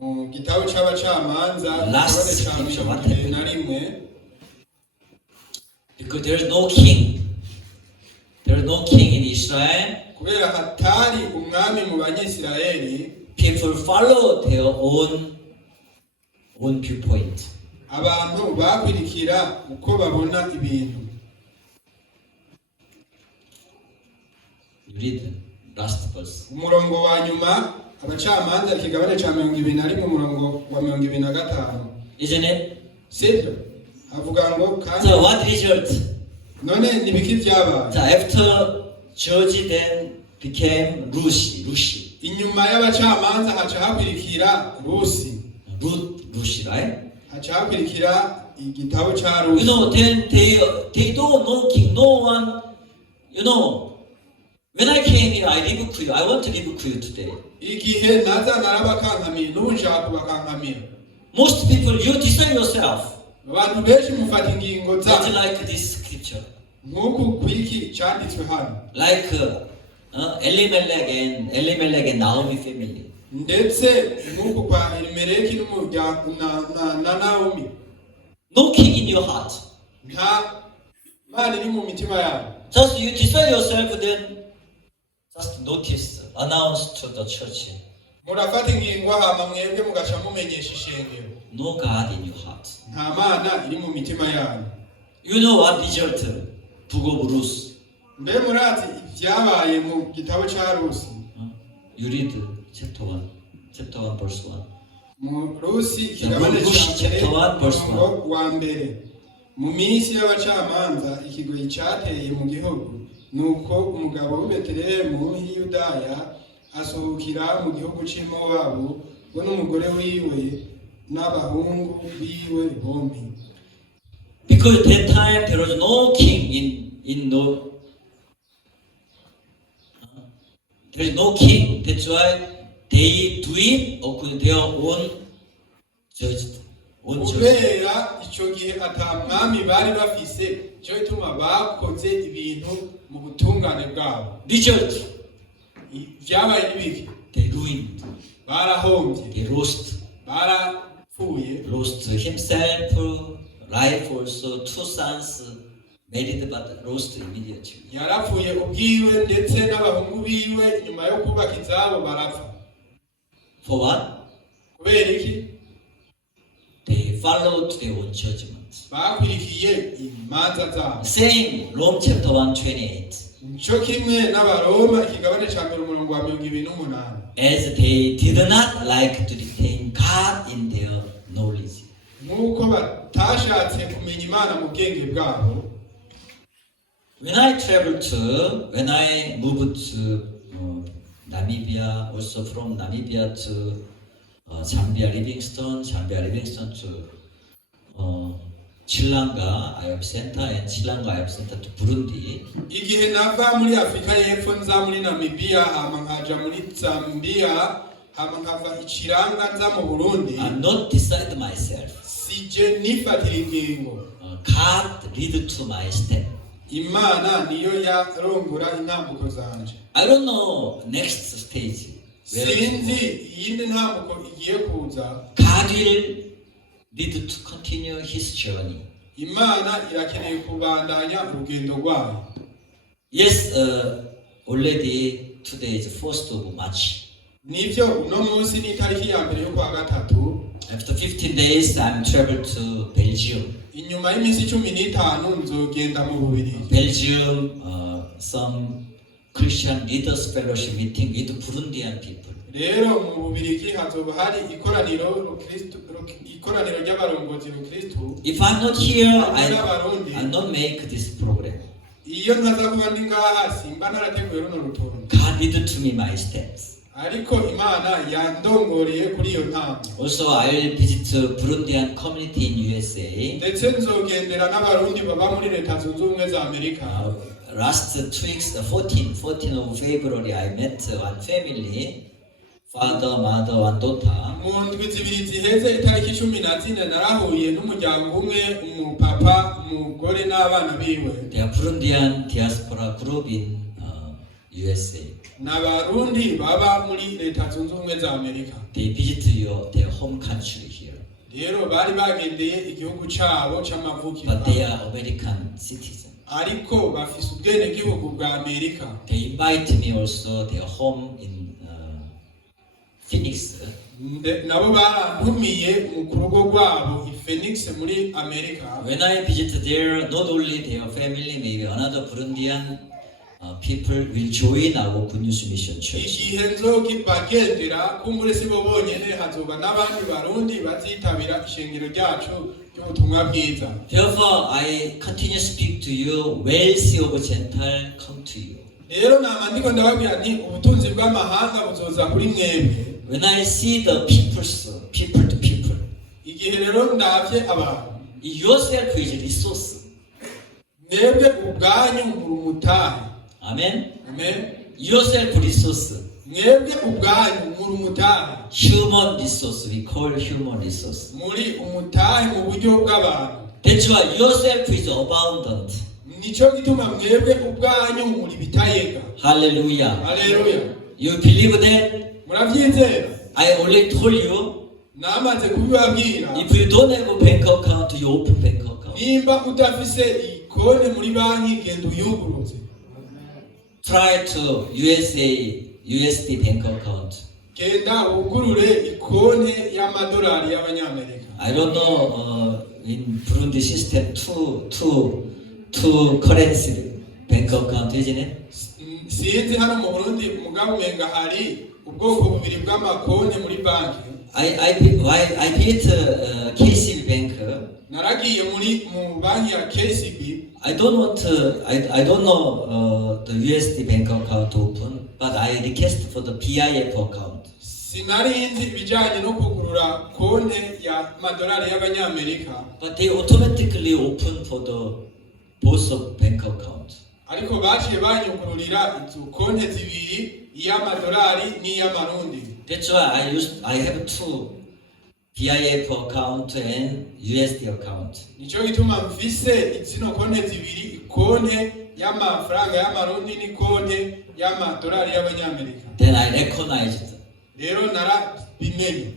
mu gitabo c'abacamanza Last igabane ca scripture, what 21. Because there is no king. There is no king in Israel. Kubera hatari umwami mu banyisirayeli, People follow their own viewpoint. abantu bakwirikira uko babona ibintu. You read the last verse. Umurongo wa nyuma abacamanza ikigabane ca 21 umurongo wa 25. Isn't it? Sivyo? Avuga ngo kandi So what result? none nibiki vyabaye? So after Judge then became Rushi. Inyuma y'abacamanza haca hakwirikira Rusi, Rushi, right? haca hakwirikira igitabo ca You Rusi. know, then they don't know king, no one, you know. When I came here, I live Kuyu. I want to live Kuyu today. Igihe naza narabakankamiye n'ushaka kubakankamira. Most people, you decide yourself. Abantu benshi mufata ingingo Not za like this scripture. nk'uku kwiki canditswe hano. Like Elimelech and Naomi family. Ndetse nk'uku kwa Elimeleki n'umuryango na Naomi. No king in your heart. Nta Mana iri mu mitima yabo. Just you decide yourself, then just notice, announce to the church. Murafata ingingo hama mwebwe mugaca mumenyesha ishengero. No God in your heart. Nta Mana iri mu mitima yabo. You know what result? Book of Ruth. Mbe murazi ivyabaye mu gitabo ca Rusi. You read chapter 1 verse 1. Mu Rusi ikigabane ca mbere umurongo wa mbere. Mu minsi y'abacamanza ikigoyi cateye mu gihugu, nuko umugabo w'i Betelehemu h'i Yudaya asohokera mu gihugu c'i Mowabu, we n'umugore wiwe n'abahungu biwe bombi. Because at that time there was no king there is no king. That's why they do it according to their own judgment. Kubera ico gihe ata mwami bari bafise, cyo gituma bakoze ibintu mu butungane bwabo. Result, Vyabaye n'ibiki? they ruined. Barahomvye, They barapfuye. lost himself, life also, 2 sons married but lost immediately. Yarapfuye ubwiwe ndetse n'abahungu biwe nyuma yo kubaka izabo barapfa. For what? Kubera iki? They followed their own judgments. Bakwirikiye imanza zabo. Same, Rome chapter 1:28. Nico kimwe n'abaroma ikigabane ca mbere umurongo wa 28. As they did not like to retain God in their knowledge. Nuko batashatse kumenya Imana mu bwenge bwabo. When I moved to Namibia, also from Namibia to Zambia, Livingstone to Chilanga IF Center, and Chilanga IF Center to Burundi. Igihe nava muri Afrika y'Epfo nza muri Namibia, hama nkaja muri Zambia, hama nkava Ichilanga nza mu Burundi. I'm not decide myself. Sije nifatira ingingo. God lead to my step. Imana niyo yarongora intambuko zanje. I don't know next stage. Sinzi iyindi ntambuko igiye kuza. God will lead to continue his journey. Imana irakeneye kubandanya urugendo rwayo. Yes, already today is 1st of March. Nivyo uno munsi ni itariki ya mbere yo kwa gatatu. After 15 days, I'm traveled to Belgium. inyuma y'iminsi 15 nzogenda mu Bubiligi. Belgium, some Christian Leaders Fellowship meeting with Burundian people. rero mu Bubiligi hazoba hari ikoraniro ry'abarongozi b'Ukristo. If I'm not here, I'll not make this program. iyo ntaza kuba ndi ngaha simba narateguye runo rutonde. God lead to me my steps. ariko Imana yandongoreye kuri iyo ntambwe. Also, I will visit Burundian community in USA. ndetse nzogendera n'abarundi baba muri leta zunze ubumwe za Amerika. Last 2 weeks, 14 of February, I met one family, father, mother, one daughter. mu ndwi zibiri ziheze itariki 14 narahuye n'umuryango umwe, umupapa, umugore n'abana biwe. They are Burundian diaspora group in USA. n'abarundi baba muri leta zunze ubumwe za Amerika. They visit their home country here. rero bari bagendeye igihugu cyabo cy'amavukiro, But they are American citizens. ariko bafise ubwenegihugu bwa Amerika. They invite me also their home in Phoenix. nabo barantumiye mu kurugo rwabo i Phoenix muri Amerika. When I visit there, not only their family, maybe another Burundian people will join our Good News Mission Church. igihe nzobagendera kumbure si bo bonyene, hazoba n'abandi barundi bazitabira ishengero ryacu ry'ubutumwa bwiza. Therefore, I continue to speak to you, wealthy of Gentile come to you. rero nama ndiko ndababwira nti ubutunzi bw'amahanga buzoza kuri mwebwe. When I see the people to people, igihe rero ndavye abantu, yourself is a resource. mwebwe ubwanyu muri umutahe. Amen. Amen. Yourself resource. mwebwe ubwanyu muri umutahe. Human resource, we call human resource. muri umutahe mu buryo bw'abantu. That's why yourself is abundant. nico gituma mwebwe ubwanyu muri bitayega. Hallelujah. Haleluya. You believe that? murabyizera? I already told you. namaze kubibabwira. If you don't have a bank account, you open bank account. nimba udafise ikone muri banki genda uyuguruze. Try to USD bank account. genda ugurure ikone y'amadolari y'abanyamerika. I don't know in Burundi system two currency bank account, isn't it? sinzi hano mu Burundi mugabo umenga hari ubwoko bubiri bw'amakone muri banki. I hit KCB bank. naragiye mu banki ya KCB. I don't know the USD bank account open, but I request for the PIF account. sinari nzi ibijyanye no kugurura konte ya madolari y'abanyamerika. But they automatically open for the both of bank account. ariko baciye banyugururira izo konte zibiri, iy'amadolari n'iy'amarundi. That's why I have two PIF account and USD account. nico gituma mfise zino konte zibiri, konte y'amafaranga y'amarundi n'konte y'amadolari y'abanyamerika. Then I recognized. rero narabimenye.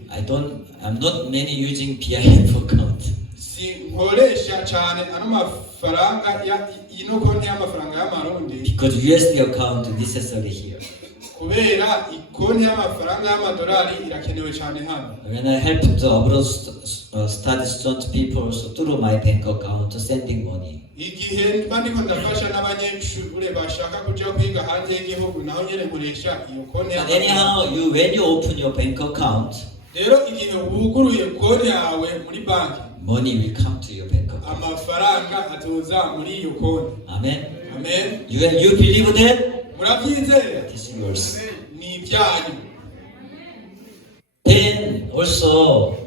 I'm not many using PIF account. sinkoresha cyane ano mafaranga ino konte y'amafaranga y'amarundi. Because USD account is necessary here. kubera ikonte y'amafaranga y'amadolari irakenewe cyane hano. When I help the abroad study student people so through my bank account sending money. igihe mba ndiko ndafasha n'abanyeshuri bashaka kuja kwiga hanze y'igihugu, naho nyene nkoresha iyo konte But anyhow, when you open your bank account, rero igihe wuguruye konte yawe muri banki, money will come to your bank account. amafaranga azoza muri iyo konte. Amen. Amen. You believe that? murabyizera? It is yours. ni ibyanyu. Then also,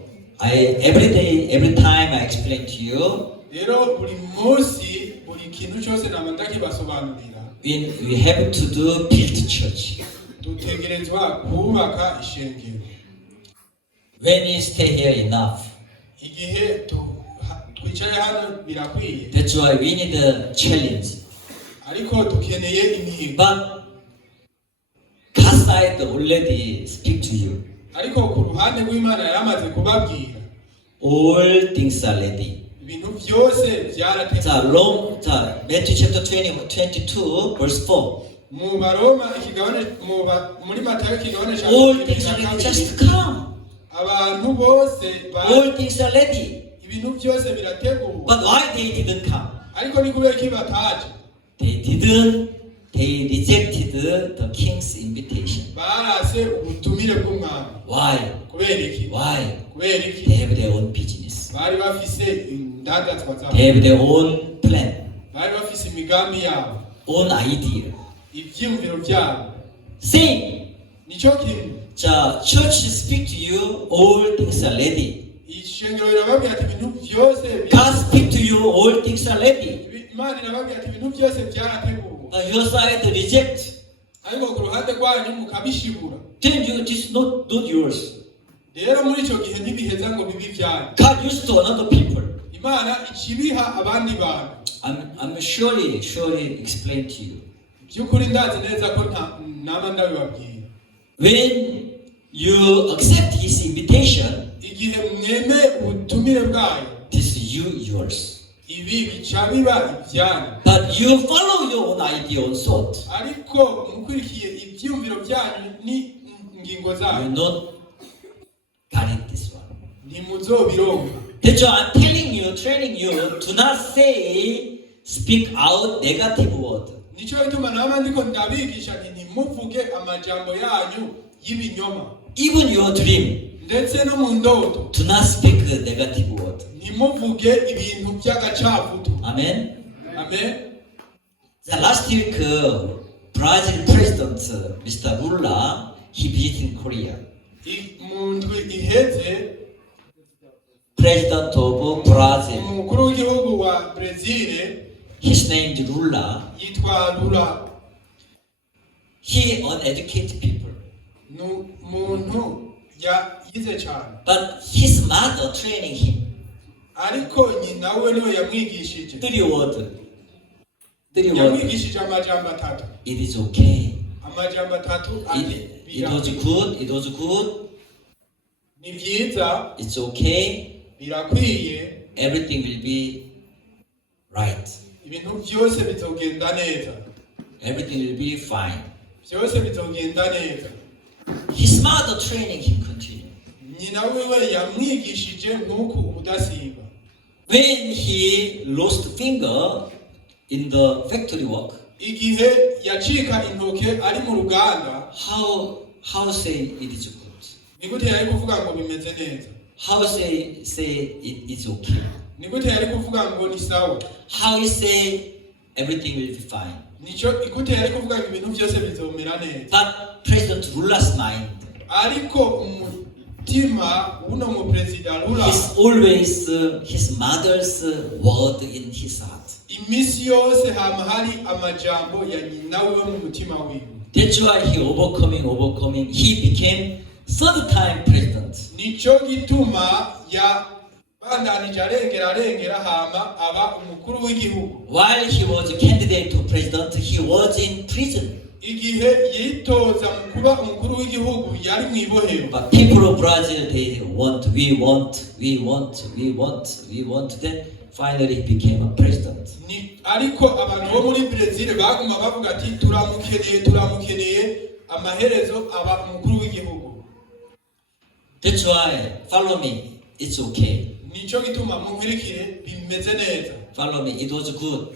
every time I explain to you, rero buri munsi buri kintu cyose nama ndakibasobanurira. we have to build church. dutegerezwa kubaka ishengero. When we stay here enough, igihe twicaye hano birakwiye. that's why we need a challenge. ariko dukeneye imihigo. But God's side already speak to you. ariko ku ruhande rw'Imana yaramaze kubabwira. All things are ready. ibintu byose byarateguwe. Matthew chapter 22 verse 4. mu Baroma ikigabane muri Matayo ikigabane cya All things are ready, just come. abantu abantu bose All things are ready. ibintu byose birategurwa But why they didn't come? ariko ni kubera ko bataje They rejected the king's invitation. barase ubutumire bw'umwami Why? kubera iki Why? kubera iki They have their own business. bari bafise indangazwa zabo They have their own plan, bari bafise imigambi yabo own idea. ibyiyumviro byabo Same. nicyo kimwe The church speak to you, all things are ready. ishengero rirababwira ati ibintu byose God speak to you, all things are ready. imana irababwira ati ibintu byose byarateguwe But your side reject. ariko ku ruhande rwanyu mukabishibura Then you this is not yours. rero muri icyo gihe ntibiheza ngo bibe ibyanyu God used to another people. imana ikibiha abandi bantu I'm surely explain to you. by'ukuri ndazi neza ko naba ndabibabwira When you accept his invitation, igihe mweme ubutumire bwayo this is yours. ibi bica biba ibyanyu But you follow your own idea, own thought. ariko mukurikiye ibyiyumviro byanyu n'ingingo You zanyu not carry this one. ntimuzobironka That's why I'm telling you, training you, do not speak out negative word. nicyo gituma nama ndiko ndabigisha nti ntimuvuge amajambo yanyu y'ibinyoma Even your dream, ndetse no mu ndoto do not speak a negative word. ntimuvuge ibintu by'agacafutu Amen. amen The last week, Brazil President Mr. Lula, he visited Korea. mu ndwi iheze President of Brazil, umukuru w'igihugu wa Brezil his name is Lula. yitwa Lula He uneducated people, ni umuntu yize cyane but his mother training him. ariko nyina we niwe yamwigishije Three words. yamwigishije amajambo atatu It is okay. amajambo atatu ati It was good. It was good. ni byiza It's okay. birakwiye Everything will be right. ibintu byose bizogenda neza Everything will be fine. byose bizogenda neza His mother training him continue. nyina wiwe yamwigishije nk'uko ubudasiba When he lost finger in the factory work, igihe yacika intoke ari mu ruganda how say it is good? ni gute yari kuvuga ngo bimeze neza How say it is okay? ni gute yari kuvuga ngo ni sawa How he say everything will be fine? nicyo gute yari kuvuga ngo ibintu byose bizomera neza But President Lula's mind ariko umutima w'uno mu perezida Lula is always his mother's word in his heart. iminsi yose hama hari amajambo ya nyina wiwe mu mutima wiwe That's why he overcoming. He became third time president. nicyo gituma yabandanije arengera hama aba umukuru w'igihugu While he was a candidate to president, he was in prison. igihe yitoza mu kuba umukuru w'igihugu yari mu ibohero But people of Brazil, we want. Then finally he became a president. ariko abantu bo muri Brezil baguma bavuga ati turamukeneye amaherezo aba umukuru w'igihugu That's why, follow me, it's okay. nicyo gituma munkurikire bimeze neza Follow me, it was good.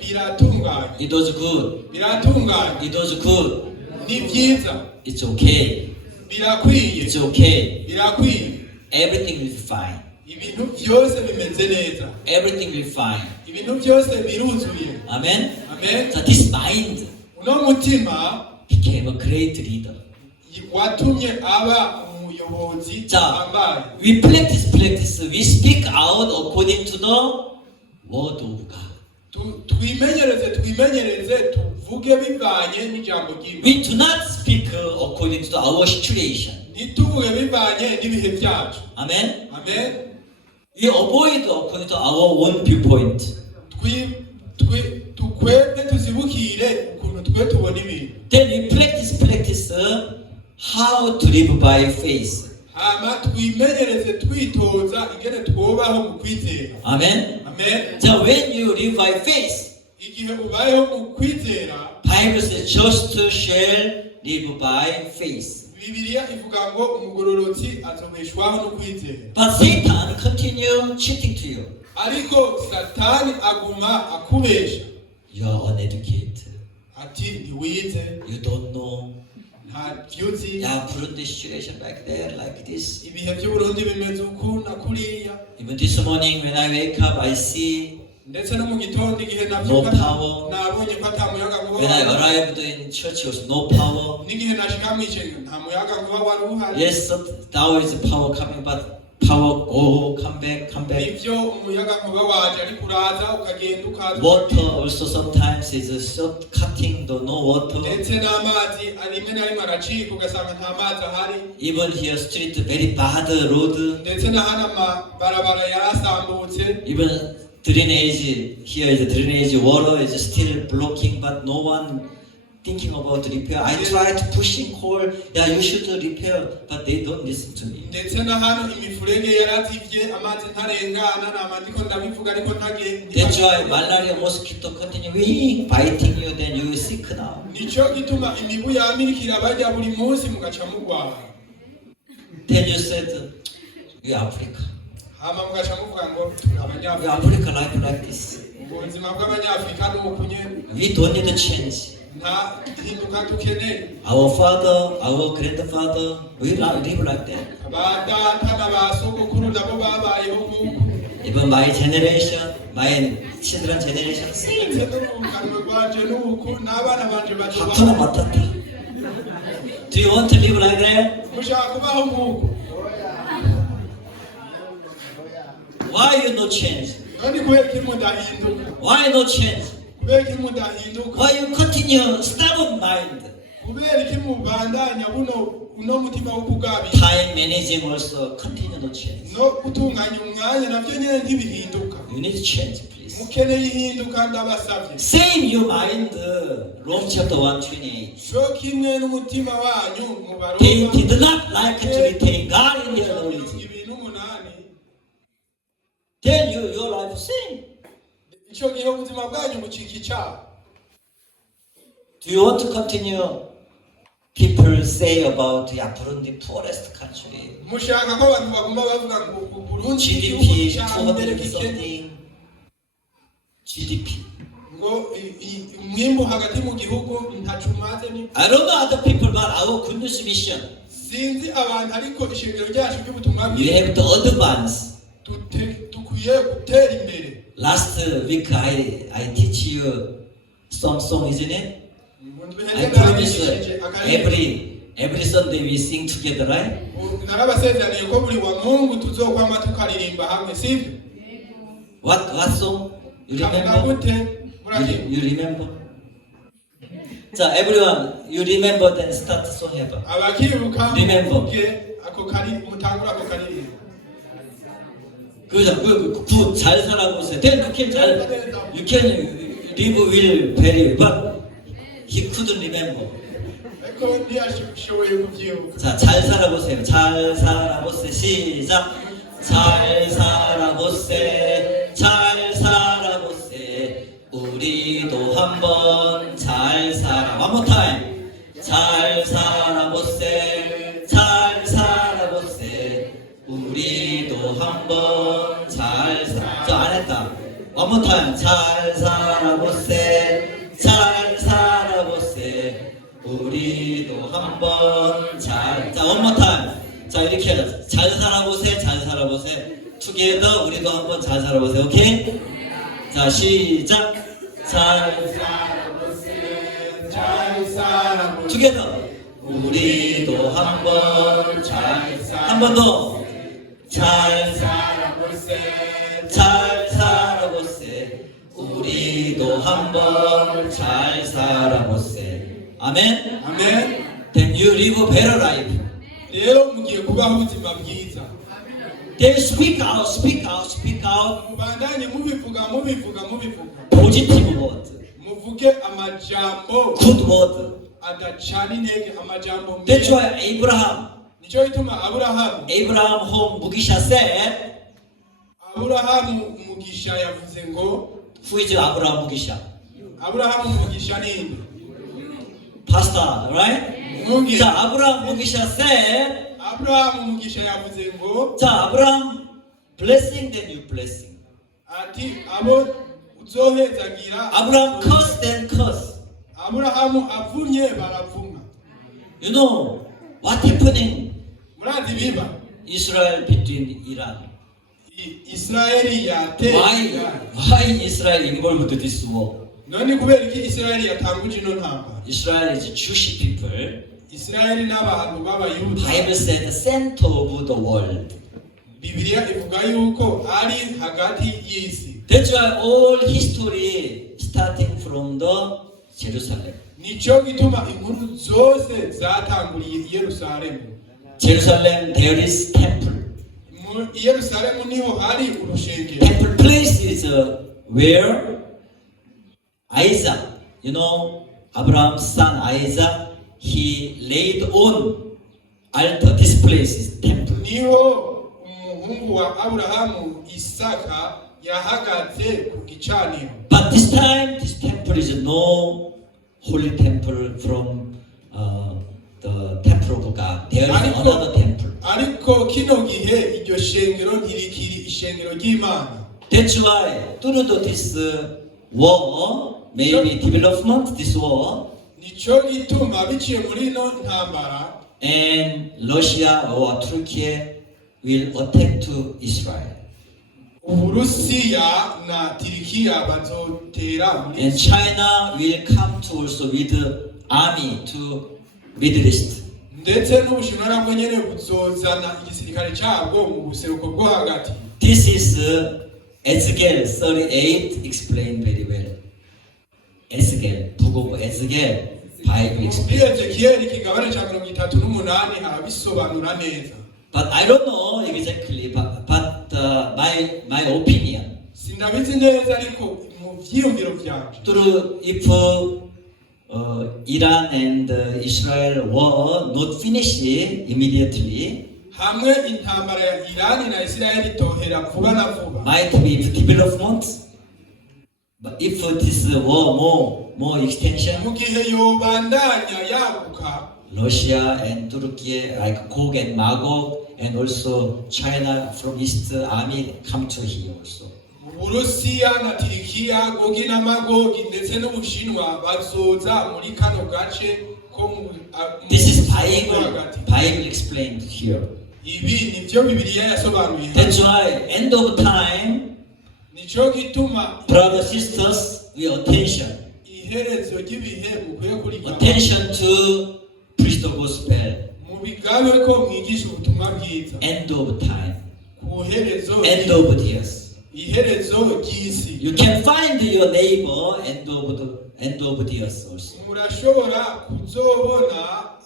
biratunganye It was good. biratunganye It was good. ni byiza It's okay. birakwiye It's okay. birakwiye Everything will be fine. ibintu byose bimeze neza Everything will be fine. ibintu byose biruzuye Amen? amen So this mind uno mutima became a great leader. watumye aba umuyobozi 자, wambaye we practice. We speak out according to the word of God. twimenyereze tuvuge bivanye n'ijambo ry'Imana We do not speak according to our situation. ntituvuge bivanye n'ibihe byacu Amen? amen We avoid according to our own viewpoint. tukwete tuzibukire ukuntu twe tubona ibintu Then we practice how to live by faith. hama twimenyereze twitoza ingene twobaho mu kwizera Amen? amen So when you live by faith, igihe ubayeho mu kwizera Bible says just shall live by faith. Bibiliya ivuga ngo umugororotsi azobeshwaho no kwizera. But Satan continue cheating to you. Ariko Satani aguma akubesha. You are uneducated. Ati ntiwize, You don't know. nta byuzi. Yeah, Burundi situation like there, like this. Ibihe by'Uburundi bimeze uku na kuriya. Even this morning when I wake up, I see Ndetse no mu gitondo igihe no nabyuka power. nabonye ko ata muyaga nkuba When I wari. arrived in church, was no power. N'igihe nashika mu icengero nta muyaga nkuba wari uhari. Yes, now is power coming, but power go, come back. Nivyo umuyaga nkuba waje ariko uraza ukagenda ukaza. Water also sometimes is short cutting, no water. Ndetse n'amazi rimwe na rimwe aracika ugasanga nta mazi ahari. Even here street very bad road. Ndetse na hano amabarabara yarasambutse. Even drainage, here is the drainage water is still blocking, but no one thinking about repair. I tried pushing call, yeah, you should repair, but they don't listen to me. Ndetse na hano imifurege yarazivye amazi ntarengana namandiko ndabivuga ariko That's why malaria mosquito continue biting you, then you are sick now. nico gituma imibu yamirikira bajya buri munsi mugaca mugwara. Then you said, we are Africa. Hama mugaca muvuga ngo We are abanyafrika. Africa like this. Ubuzima bw'abanyafrika ni uku nyene. We don't need to change. Nta hinduka dukeneye. Our father, our grandfather, we live like that. Ba data na ba sogokuru nabo babayeho nk'uko. Even my generation, my children generation, Ndetse same. n'urukanwe rwanje ni uku n'abana banje Hakuna bazoba. matata. Do you want to live like that? Mushaka kubaho nk'uko. Why you no change? None kubera iki mudahinduka? Why no change? Kubera iki mudahinduka? Why you continue stubborn mind? Kubera iki mubandanya uno mutima wo kugabira? Time managing also continue no change. No gutunganya umwanya navyo nyene ntibihinduka. You need to change, please. Mukeneye ihinduka ndabasavye. Same your mind. Rome chapter 1:28. So kimwe n'umutima wanyu mu They Baroma. did not like to retain God in their knowledge. Ibintu umunani. Then your life same. Ico gihe ubuzima bwanyu bucika icaha. Do you want to continue? People say about Burundi, poorest country. Mushaka ko abantu bagomba bavuga ngo Burundi GDP igihugu ca mbere 200 gikennye. something. GDP. Ngo umwimbu hagati mu gihugu ntaco umaze ni. I don't know other people, but our goodness mission. Sinzi abantu ariko ishengero ryacu ry'ubutumwa We bwiza. have to advance. Dukwiye gutera imbere. Last week I teach you some song, isn't it? I I promise every Sunday we sing together, right? narabasezeraniye ko buri wa Mungu tuzokwama tukaririmba hamwe sivyo? What song? You Kavuga remember? gute? Murahibuka? You remember? So everyone, you remember then start the song ever. Abakibuka Remember. muvuge ako kari mutangura ako karirimba. 잘 살아보세요. Then you can live will very, but he couldn't remember. ariko ntiyashoboye kuvyibuka. 자, 잘 살아보세요. 잘 살아보세요. 시작. 잘 살아보세요. 잘 살아보세요. 우리도 한번 잘 살아. One more time. 잘 살아보세요. 잘 살아보세요. 우리도 한번 잘 살아. 저 안 했다. One more time. 잘 살아보세요. 잘 살아보세요. 우리도 한번 잘. 자, one more time. 자, 이렇게 해요. 잘 살아보세요. 잘 살아보세요. Together 우리도 한번 잘 살아보세요. 오케이? 자, 시작. 잘 살아보세요. 잘 살아보세요. Together. 우리도 한번 잘 살아. 한 번 더. 잘 살아보세요. 잘 살아보세요. 우리도 한번 잘 살아보세요. 아멘. 아멘. Then you live a better life. rero mugiye kubaho ubuzima bwiza. Then speak out, speak out, speak out. Mubandanye mubivuga. Positive word, Muvuge amajambo good word. adacana intege, amajambo That's meza. why Abraham Nico gituma Abraham home Mugisha said, Aburahamu Mugisha yavuze ngo, who is Abraham Mugisha? Aburahamu Mugisha ninde? Pastor, right? umwungere 자, 아브라함 무기샤 said, aburahamu umugisha yavuze ngo 자, 아브라함 blessing then you blessing. ati abo uzohezagira 아브라함 curse then curse. aburahamu avumye baravumwa You know what happening murazi biba Israel between Iran? Israeli yateye Why Israel involved this war? none kubera iki Israeli yatanguje ino ntambara Israel is Jewish people. Israeli n'abantu b'abayuda Bible said the center of the world. Bibiliya ivuga yuko ari hagati y'isi That's why all history starting from the Jerusalem. nico gituma inkuru zose zatanguriye i Yerusalemu Jerusalem there is temple. mu Yerusalemu niho hari urushengero Temple place is where Isaac, you know, Abraham's son Isaac, he laid on altar. This place is temple. niho umuhungu wa Aburahamu Isaka yahagaze ku gicaniro But this time, this temple is no holy temple from the temple of God. There is another temple. ariko kino gihe iryo shengero ntirikiri ishengero ry'Imana That's why through this war, maybe development, this war, nico gituma biciye muri ino ntambara and Russia or Turkey will attack to Israel. Uburusiya na Turikiya bazotera muri And China will come to also with army to Middle East. ndetse n'Ubushinwa nabwo nyene buzozana igisirikare cyabwo mu buseruko bwo hagati This is Ezekiel 38 explained very well. Ezekiel, book of Ezekiel, Bible explained. Ezekiyeli ikigabane cya 38 arabisobanura neza But I don't know exactly, but my opinion. Sinabizi neza ariko mu vyiyumviro vyanje Through if Iran and Israel war not finish immediately, hamwe intambara ya Irani na Israeli tohera vuba na vuba might be development. But if this war more extension, mu gihe yobandanya yaguka Russia and Turkey like Gog and Magog, and also China from East army come to here also. Uburusiya na Turikiya Gogi na Magogi ndetse n'Ubushinwa bazoza muri kano gace ko mu This is Bible explained here. ibi nivyo Bibiliya yasobanuye That's why end of time, nico gituma brothers sisters, we attention. iherezo ry'ibihe mukwiye kurigaba Attention to preach the gospel. mu bigabe ko mwigisha ubutumwa bwiza End of time. ku herezo End of years. iherezo ry'isi You can find your neighbor end of the years also. murashobora kuzobona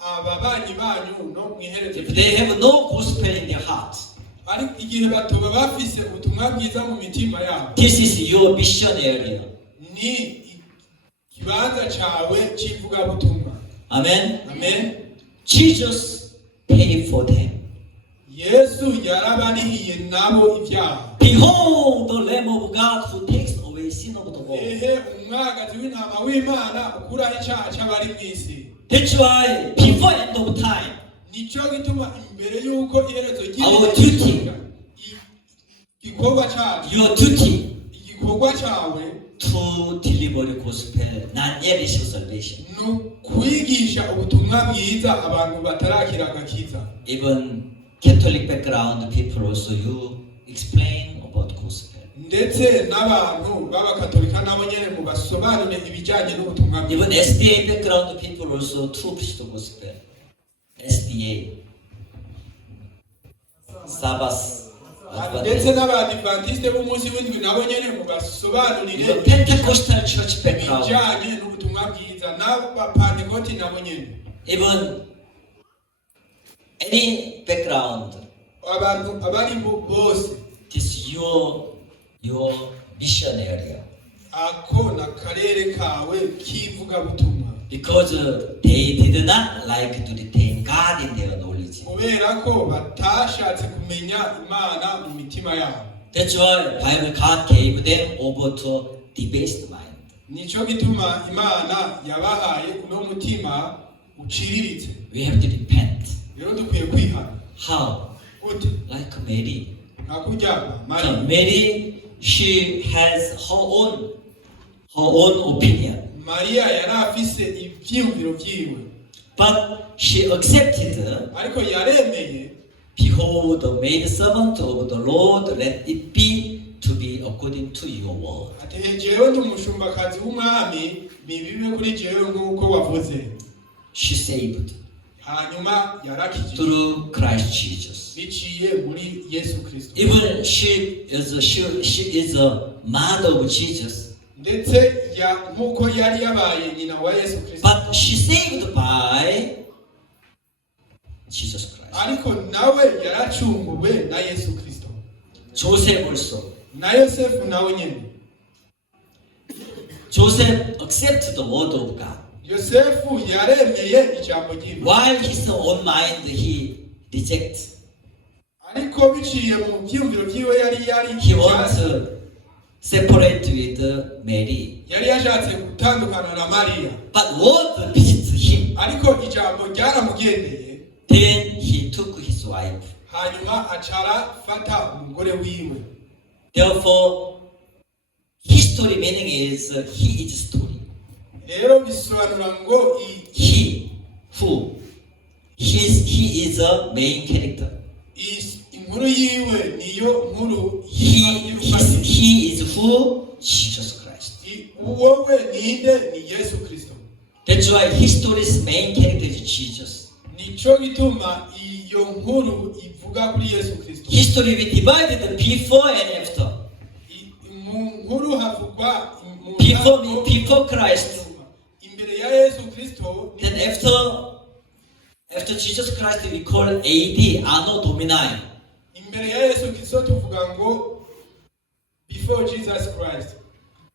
ababanyi banyu no mu iherezo If they have no gospel in their heart, ariko igihe batoba bafise ubutumwa bwiza mu mitima yabo this is your mission area. ni ikibanza cawe c'ivugabutumwa Amen. amen Jesus paid for them. Yesu yarabanihiye nabo ibyaha Behold the Lamb of God who takes away sin of the world. ehe umwagazi w'intama w'Imana ukuraho icyaha cy'abari mu isi That's why before end of time, nico gituma imbere y'uko iherezo Our duty. igikorwa cyacu your duty igikorwa cyawe to deliver the gospel, not yet is salvation. ni ukwigisha ubutumwa bwiza abantu batarakira agakiza Even Catholic background people also, you explain about gospel. ndetse n'abantu b'abakatolika nabo nyene mu basobanure ibijyanye n'ubutumwa bwiza Even SDA background people also to preach the gospel. SDA. Sabbath. ndetse n'abadivantiste b'umunsi w'indwi nabo nyene mu basobanurire Even Pentecostal church background. ibijyanye n'ubutumwa bwiza n'abapantekoti nabo nyene Even any background. abantu abari bose This is your mission area. ako na karere kawe k'ivugabutumwa Because they did not like to retain God in their knowledge. kubera ko batashatse kumenya Imana mu mitima yabo That's why Bible God gave them over to debased mind. nico gituma Imana yabahaye uno mutima uciriritse. We have to repent. Rero dukwiye kwihana. How? Gute? Like Mary. Nka kurya So Mariya. Mary, she has her own opinion, Mariya yari afise ivyiyumviro vyiwe, but she accepted. ariko yaremeye. Behold, the maid servant of the Lord, let it be to be according to your word. Ati jewe ndi umushumba w'umwami, bibibe kuri jewe nk'uko wavuze. She saved Hanyuma yarakijije through Christ Jesus. biciye muri Yesu Kristo. Even she is a mother of Jesus, Ndetse nk'uko yari yabaye nyina wa Yesu Kristo, but she saved by Jesus Christ. ariko nawe yaracunguwe na Yesu Kristo. Joseph also. Na Yosefu nawe nyene. Joseph accepted the word of God. Yosefu yaremeye ijambo ry'Imana, While his own mind he rejects. ariko biciye mu byiyumviro vyiwe yari He wants to separate with Mary. yari yashatse gutandukana na Mariya, But word visited him. ariko ijambo ryaramugendeye. Then he took his wife. Hanyuma acara fata umugore wiwe. Therefore, history meaning is he is story. Rero bisobanura ngo He is a main character. inkuru yiwe niyo nkuru. He is who? Jesus Christ. Wowe ninde? Ni Yesu Kristo. That's why history's main character is Jesus. Nico gituma iyo nkuru ivuga kuri Yesu Kristo. History we divided before and after. Mu nkuru havugwa Before Christ. imbere ya Yesu Kristo. Then after Jesus Christ we call AD, Anno Domini. Imbere ya Yesu Kristo tuvuga ngo before Jesus Christ.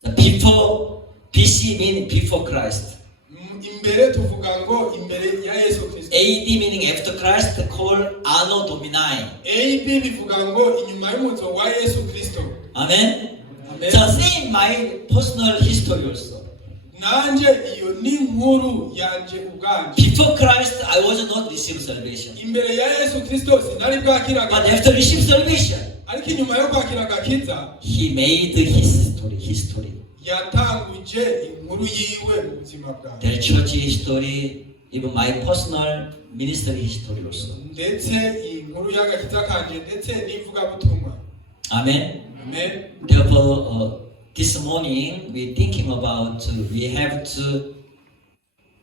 The before BC meaning before Christ. Imbere tuvuga ngo imbere ya Yesu Kristo. AD meaning after Christ, call Anno Domini. AD bivuga ngo inyuma y'umuzo wa Yesu Kristo. Amen. Amen. So same my personal history also. Nanje iyo ni nkuru yanje ubwanje. Before Christ, I was not received salvation. Imbere ya Yesu Kristo sinari bwakira But agakiza. after receiving salvation, Ariko inyuma yo kwakira agakiza he made his history. yatanguje inkuru yiwe mu buzima bwawe. Their church history, even my personal ministry history also. Ndetse inkuru y'agakiza kanje ndetse n'ivugabutumwa. Amen. Amen. Therefore, this morning we're thinking about we have to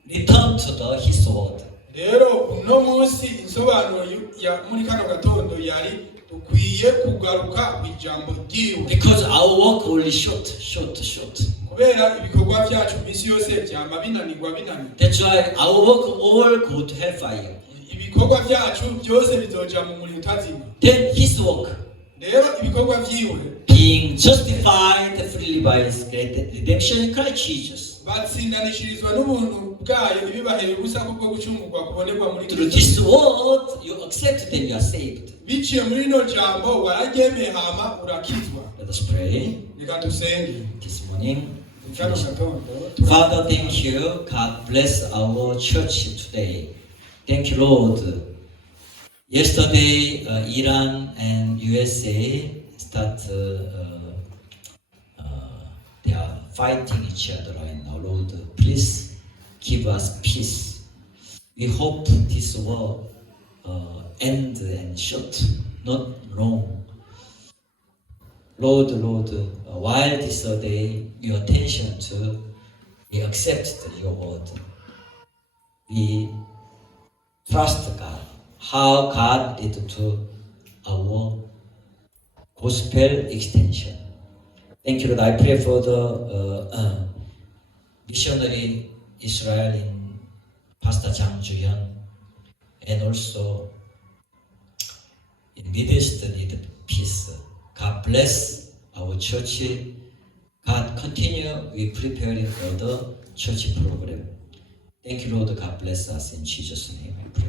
return to His word. Rero uno munsi insobanuro ya muri kano gatondo yari dukwiye kugaruka ku ijambo ry'iwe. Because our work only short. Kubera ibikorwa byacu misi yose byama binanirwa. That's why our work all go to hellfire. Ibikorwa byacu byose bizoja mu muriro utazima. Then His work, Rero ibikorwa vyiwe being justified freely by His great redemption in Christ Jesus. batsindanishirizwa n'ubuntu bwayo ibibahera ubusa bwo gucungurwa kubonekwa muri Through Kristo. this word, you accept them, you are saved. Biciye muri rino jambo wararyemeye hama urakizwa. Let us pray Reka dusenge. this morning. Kano gatondo Father, thank you. God bless our church today. Thank you, Lord. Yesterday, Iran and USA start. They are fighting each other right now. Lord, please give us peace. We hope this war end and short, not long. Lord, while this day, your attention to, we accept your word. We trust God. How God led to our gospel extension. Thank you, Lord. I pray for the missionary Israel in Pastor Jang Ju-hyun, and also in Middle East need peace. God bless our church. God continue with preparing for the church program. Thank you, Lord. God bless us. In Jesus' name I pray.